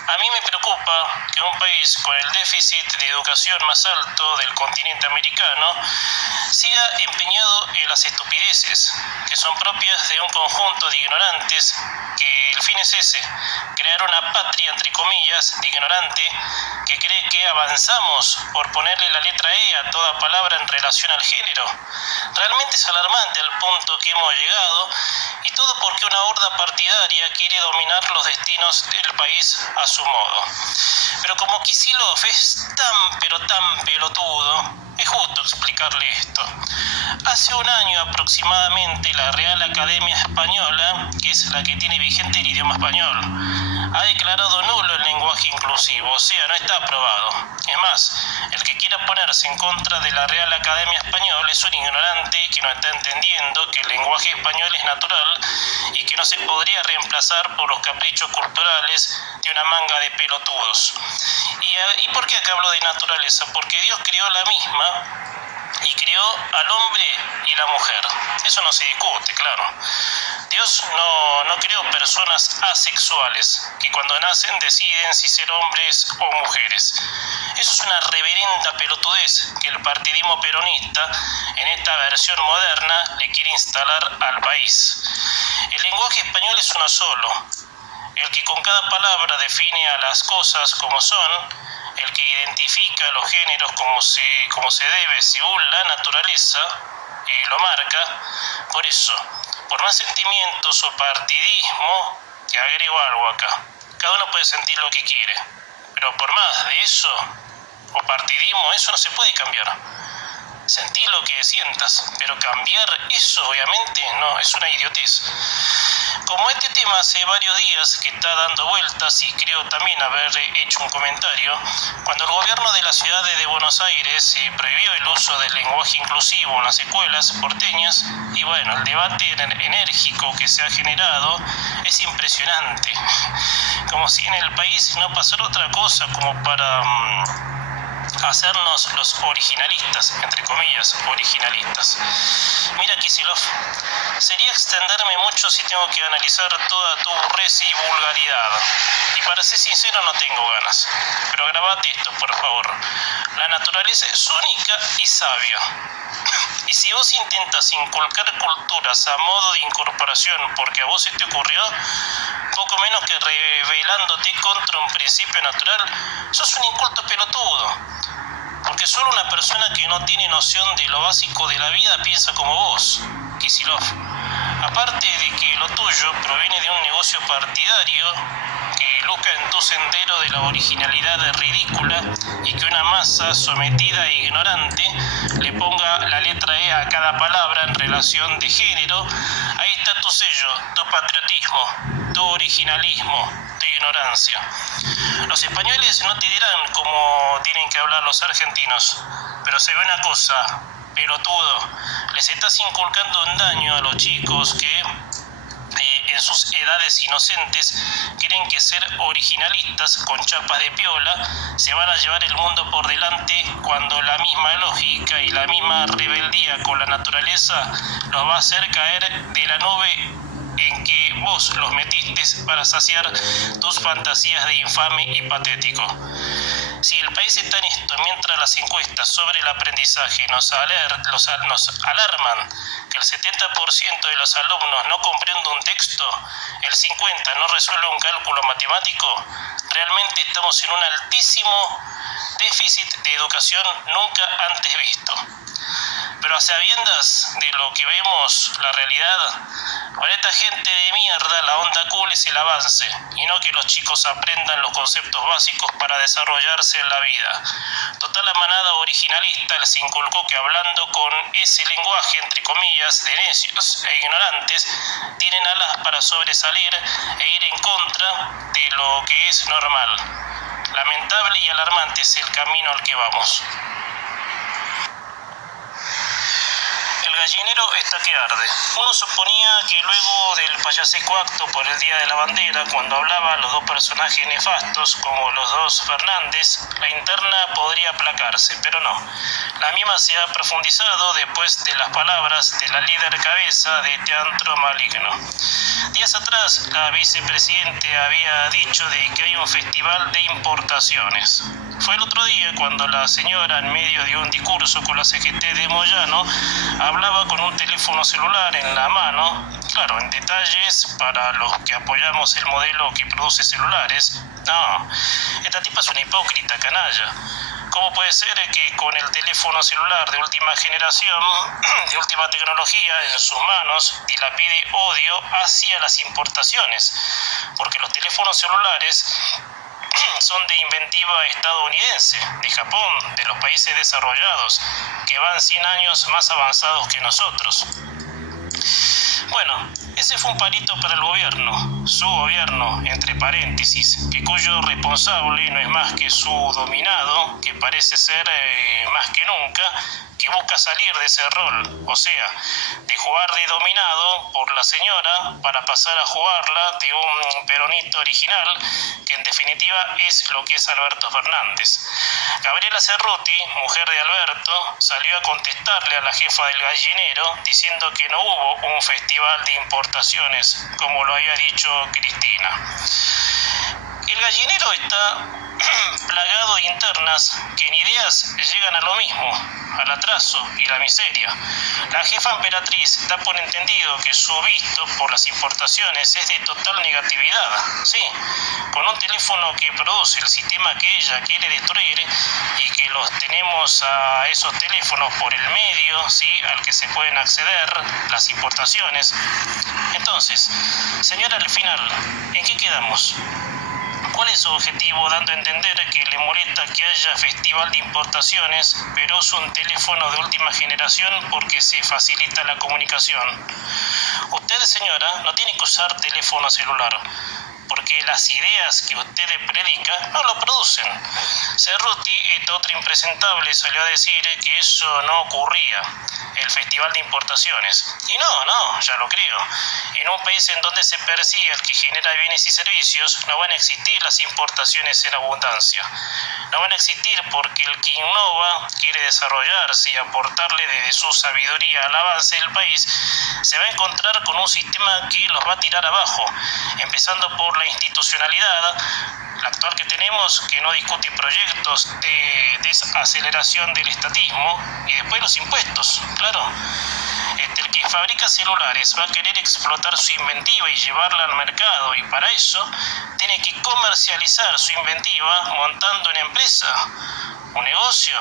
A mí me preocupa que un país con el déficit de educación más alto del continente americano siga empeñado en las estupideces que son propias de un conjunto de ignorantes, que el fin es ese, crear una patria entre comillas de ignorante que cree que avanzamos por ponerle la letra E a toda palabra en relación al género. Realmente es alarmante el punto que hemos llegado, y todo porque una horda partidaria quiere dominar los destinos del país a su modo. Pero como Kicillof es tan pero tan pelotudo, es justo explicarle esto. Hace un año aproximadamente la Real Academia Española, que es la que tiene vigente el idioma español, ha declarado nulo el lenguaje inclusivo, o sea, no está aprobado. Es más, el que quiera ponerse en contra de la Real Academia Española es un ignorante que no está entendiendo que el lenguaje español es natural y que no se podría reemplazar por los caprichos culturales de una manga de pelotudos. ¿Y por qué acá hablo de naturaleza? Porque Dios creó la misma y creó al hombre y la mujer. Eso no se discute, claro. Dios no creó personas asexuales que cuando nacen deciden si ser hombres o mujeres. Eso es una reverenda pelotudez que el partidismo peronista en esta versión moderna le quiere instalar al país. El lenguaje español es uno solo, el que con cada palabra define a las cosas como son, el que identifica los géneros como se debe según la naturaleza, lo marca. Por eso, por más sentimientos o partidismo, te agrego algo acá. Cada uno puede sentir lo que quiere, pero por más de eso, o partidismo, eso no se puede cambiar. Sentir lo que sientas, pero cambiar eso obviamente no, es una idiotez. Como este tema hace varios días que está dando vueltas, y creo también haber hecho un comentario, cuando el gobierno de la ciudad de Buenos Aires prohibió el uso del lenguaje inclusivo en las escuelas porteñas, y bueno, el debate enérgico que se ha generado es impresionante, como si en el país no pasara otra cosa como para hacernos los originalistas, entre comillas, originalistas. Mira, Kicillof, sería extenderme mucho si tengo que analizar toda tu burrez y vulgaridad, y para ser sincero no tengo ganas, pero grabate esto, por favor. La naturaleza es única y sabia, y si vos intentas inculcar culturas a modo de incorporación porque a vos se te ocurrió, poco menos que rebelándote contra un principio natural, sos un inculto pelotudo. Porque solo una persona que no tiene noción de lo básico de la vida piensa como vos, Kicillof. Aparte de que lo tuyo proviene de un negocio partidario que lucra en tu sendero de la originalidad ridícula, y que una masa sometida e ignorante le ponga la letra E a cada palabra en relación de género, ahí está tu sello, tu patriotismo, tu originalismo, tu ignorancia. Los españoles no te dirán cómo tienen que hablar los argentinos, pero se ve una cosa, pelotudo, les estás inculcando un daño a los chicos que en sus edades inocentes creen que ser originalistas con chapas de piola se van a llevar el mundo por delante, cuando la misma lógica y la misma rebeldía con la naturaleza los va a hacer caer de la nube en que vos los metiste para saciar tus fantasías de infame y patético. Si el país está en esto, mientras las encuestas sobre el aprendizaje nos alarman que el 70% de los alumnos no comprende un texto, el 50% no resuelve un cálculo matemático, realmente estamos en un altísimo déficit de educación nunca antes visto. Pero a sabiendas de lo que vemos, la realidad, para esta gente de mierda la onda cool es el avance, y no que los chicos aprendan los conceptos básicos para desarrollarse en la vida. Total, la manada originalista les inculcó que hablando con ese lenguaje, entre comillas, de necios e ignorantes, tienen alas para sobresalir e ir en contra de lo que es normal. Lamentable y alarmante es el camino al que vamos. gallinero está que arde. Uno suponía que luego del payaseco acto por el Día de la Bandera, cuando hablaban los dos personajes nefastos, como los dos Fernández, la interna podría aplacarse, pero no. La misma se ha profundizado después de las palabras de la líder cabeza de Teatro Maligno. Días atrás, la vicepresidente había dicho de que hay un festival de importaciones. Fue el otro día cuando la señora, en medio de un discurso con la CGT de Moyano, hablaba con un teléfono celular en la mano. Claro, en detalles para los que apoyamos el modelo que produce celulares. No, esta tipa es una hipócrita, canalla. ¿Cómo puede ser que con el teléfono celular de última generación, de última tecnología en sus manos, dilapide odio hacia las importaciones? Porque los teléfonos celulares son de inventiva estadounidense, de Japón, de los países desarrollados, que van 100 años más avanzados que nosotros. Bueno, ese fue un palito para el gobierno, su gobierno, entre paréntesis, que cuyo responsable no es más que su dominado, que parece ser más que nunca, que busca salir de ese rol, o sea, de jugar de dominado por la señora para pasar a jugarla de un peronista original, que en definitiva es lo que es Alberto Fernández. Gabriela Cerruti, mujer de Alberto, salió a contestarle a la jefa del gallinero diciendo que no hubo un festival de importaciones, como lo había dicho Cristina. El gallinero está plagado de internas que en ideas llegan a lo mismo, al atraso y la miseria. La jefa emperatriz da por entendido que su visto por las importaciones es de total negatividad, sí, con un teléfono que produce el sistema que ella quiere destruir y que los tenemos a esos teléfonos por el medio, sí, al que se pueden acceder las importaciones. Entonces, señora, al final, ¿en qué quedamos? ¿Cuál es su objetivo, dando a entender que le molesta que haya festival de importaciones, pero usa un teléfono de última generación porque se facilita la comunicación? Usted, señora, no tiene que usar teléfono celular, porque las ideas que usted predica no lo producen. Cerruti, esta otra impresentable, salió a decir que eso no ocurría, el festival de importaciones. Y no, ya lo creo. En un país en donde se persigue al que genera bienes y servicios, no van a existir las importaciones en abundancia. No van a existir porque el que innova, quiere desarrollarse y aportarle desde su sabiduría al avance del país, se va a encontrar con un sistema que los va a tirar abajo, empezando por la institucionalidad, la actual que tenemos, que no discute proyectos de desaceleración del estatismo, y después los impuestos, claro. El que fabrica celulares va a querer explotar su inventiva y llevarla al mercado, y para eso tiene que comercializar su inventiva montando una empresa, un negocio,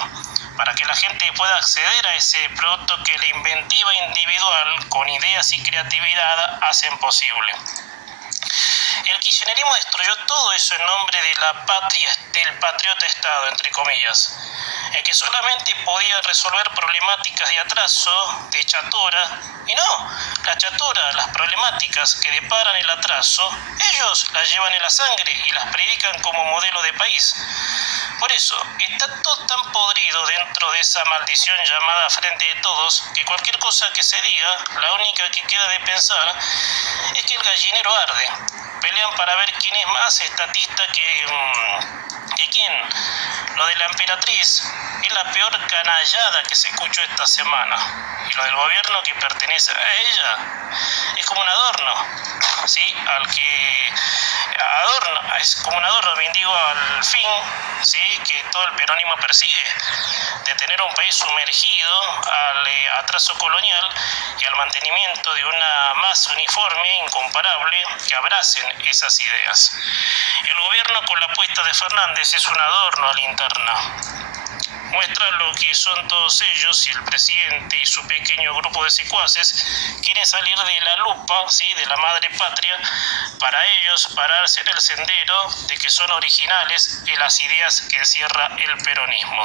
para que la gente pueda acceder a ese producto que la inventiva individual, con ideas y creatividad, hacen posible. El kirchnerismo destruyó todo eso en nombre de la patria, del patriota Estado, entre comillas, el que solamente podía resolver problemáticas de atraso, de chatura, y no, la chatura, las problemáticas que deparan el atraso, ellos las llevan en la sangre y las predican como modelo de país. Por eso, está todo tan podrido dentro de esa maldición llamada Frente de Todos, que cualquier cosa que se diga, la única que queda de pensar es que el gallinero arde. Pelean para ver quién es más estatista que quién. Lo de la emperatriz es la peor canallada que se escuchó esta semana. Y lo del gobierno que pertenece a ella es como un adorno, ¿sí? Es como un adorno, bendigo al fin, ¿sí? Que todo el peronismo persigue, de tener un país sumergido al atraso colonial y al mantenimiento de una masa uniforme incomparable que abracen esas ideas. El gobierno con la apuesta de Fernández es un adorno a la interna. Muestra lo que son todos ellos, y el presidente y su pequeño grupo de secuaces quieren salir de la lupa, ¿sí?, de la madre patria, para ellos pararse en el sendero de que son originales en las ideas que encierra el peronismo.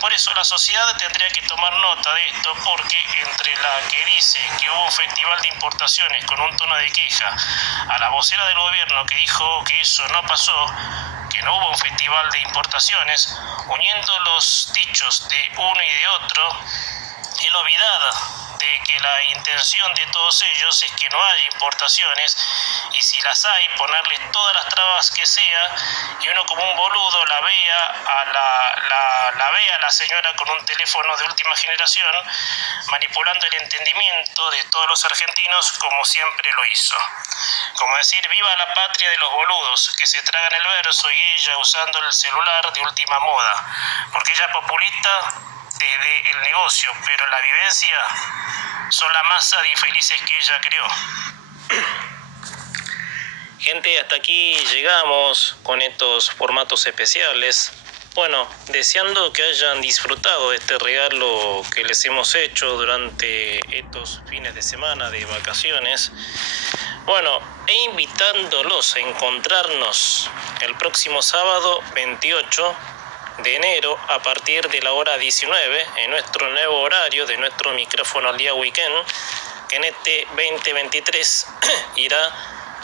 Por eso la sociedad tendría que tomar nota de esto, porque entre la que dice que hubo un festival de importaciones con un tono de queja, a la vocera del gobierno que dijo que eso no pasó, que no hubo un festival de importaciones, uniendo los dichos de uno y de otro, es la obviedad de que la intención de todos ellos es que no haya importaciones, y si las hay, ponerles todas las trabas que sea, y uno como un boludo la vea a la señora con un teléfono de última generación, manipulando el entendimiento de todos los argentinos como siempre lo hizo. Como decir, viva la patria de los boludos, que se tragan el verso, y ella usando el celular de última moda, porque ella es populista desde el negocio, pero la vivencia son la masa de infelices que ella creó. Gente, hasta aquí llegamos con estos formatos especiales. Bueno, deseando que hayan disfrutado de este regalo que les hemos hecho durante estos fines de semana de vacaciones. Bueno, e invitándolos a encontrarnos el próximo sábado 28 de enero a partir de la hora 19 en nuestro nuevo horario de nuestro micrófono al día weekend, que en este 2023 irá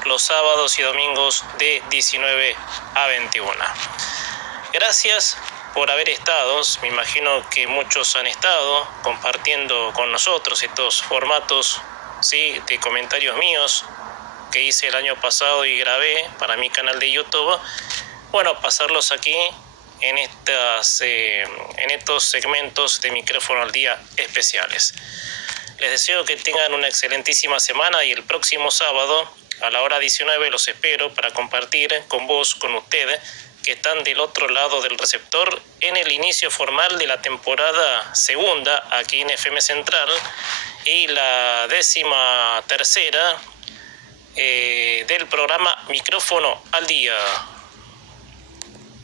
los sábados y domingos de 19 a 21. Gracias por haber estado, me imagino que muchos han estado compartiendo con nosotros estos formatos, sí, de comentarios míos que hice el año pasado y grabé para mi canal de YouTube. Bueno, pasarlos aquí en estos segmentos de micrófono al día especiales. Les deseo que tengan una excelentísima semana, y el próximo sábado a la hora 19 los espero para compartir con vos, con ustedes, que están del otro lado del receptor, en el inicio formal de la temporada segunda aquí en FM Central, y la 13ª del programa Micrófono al Día.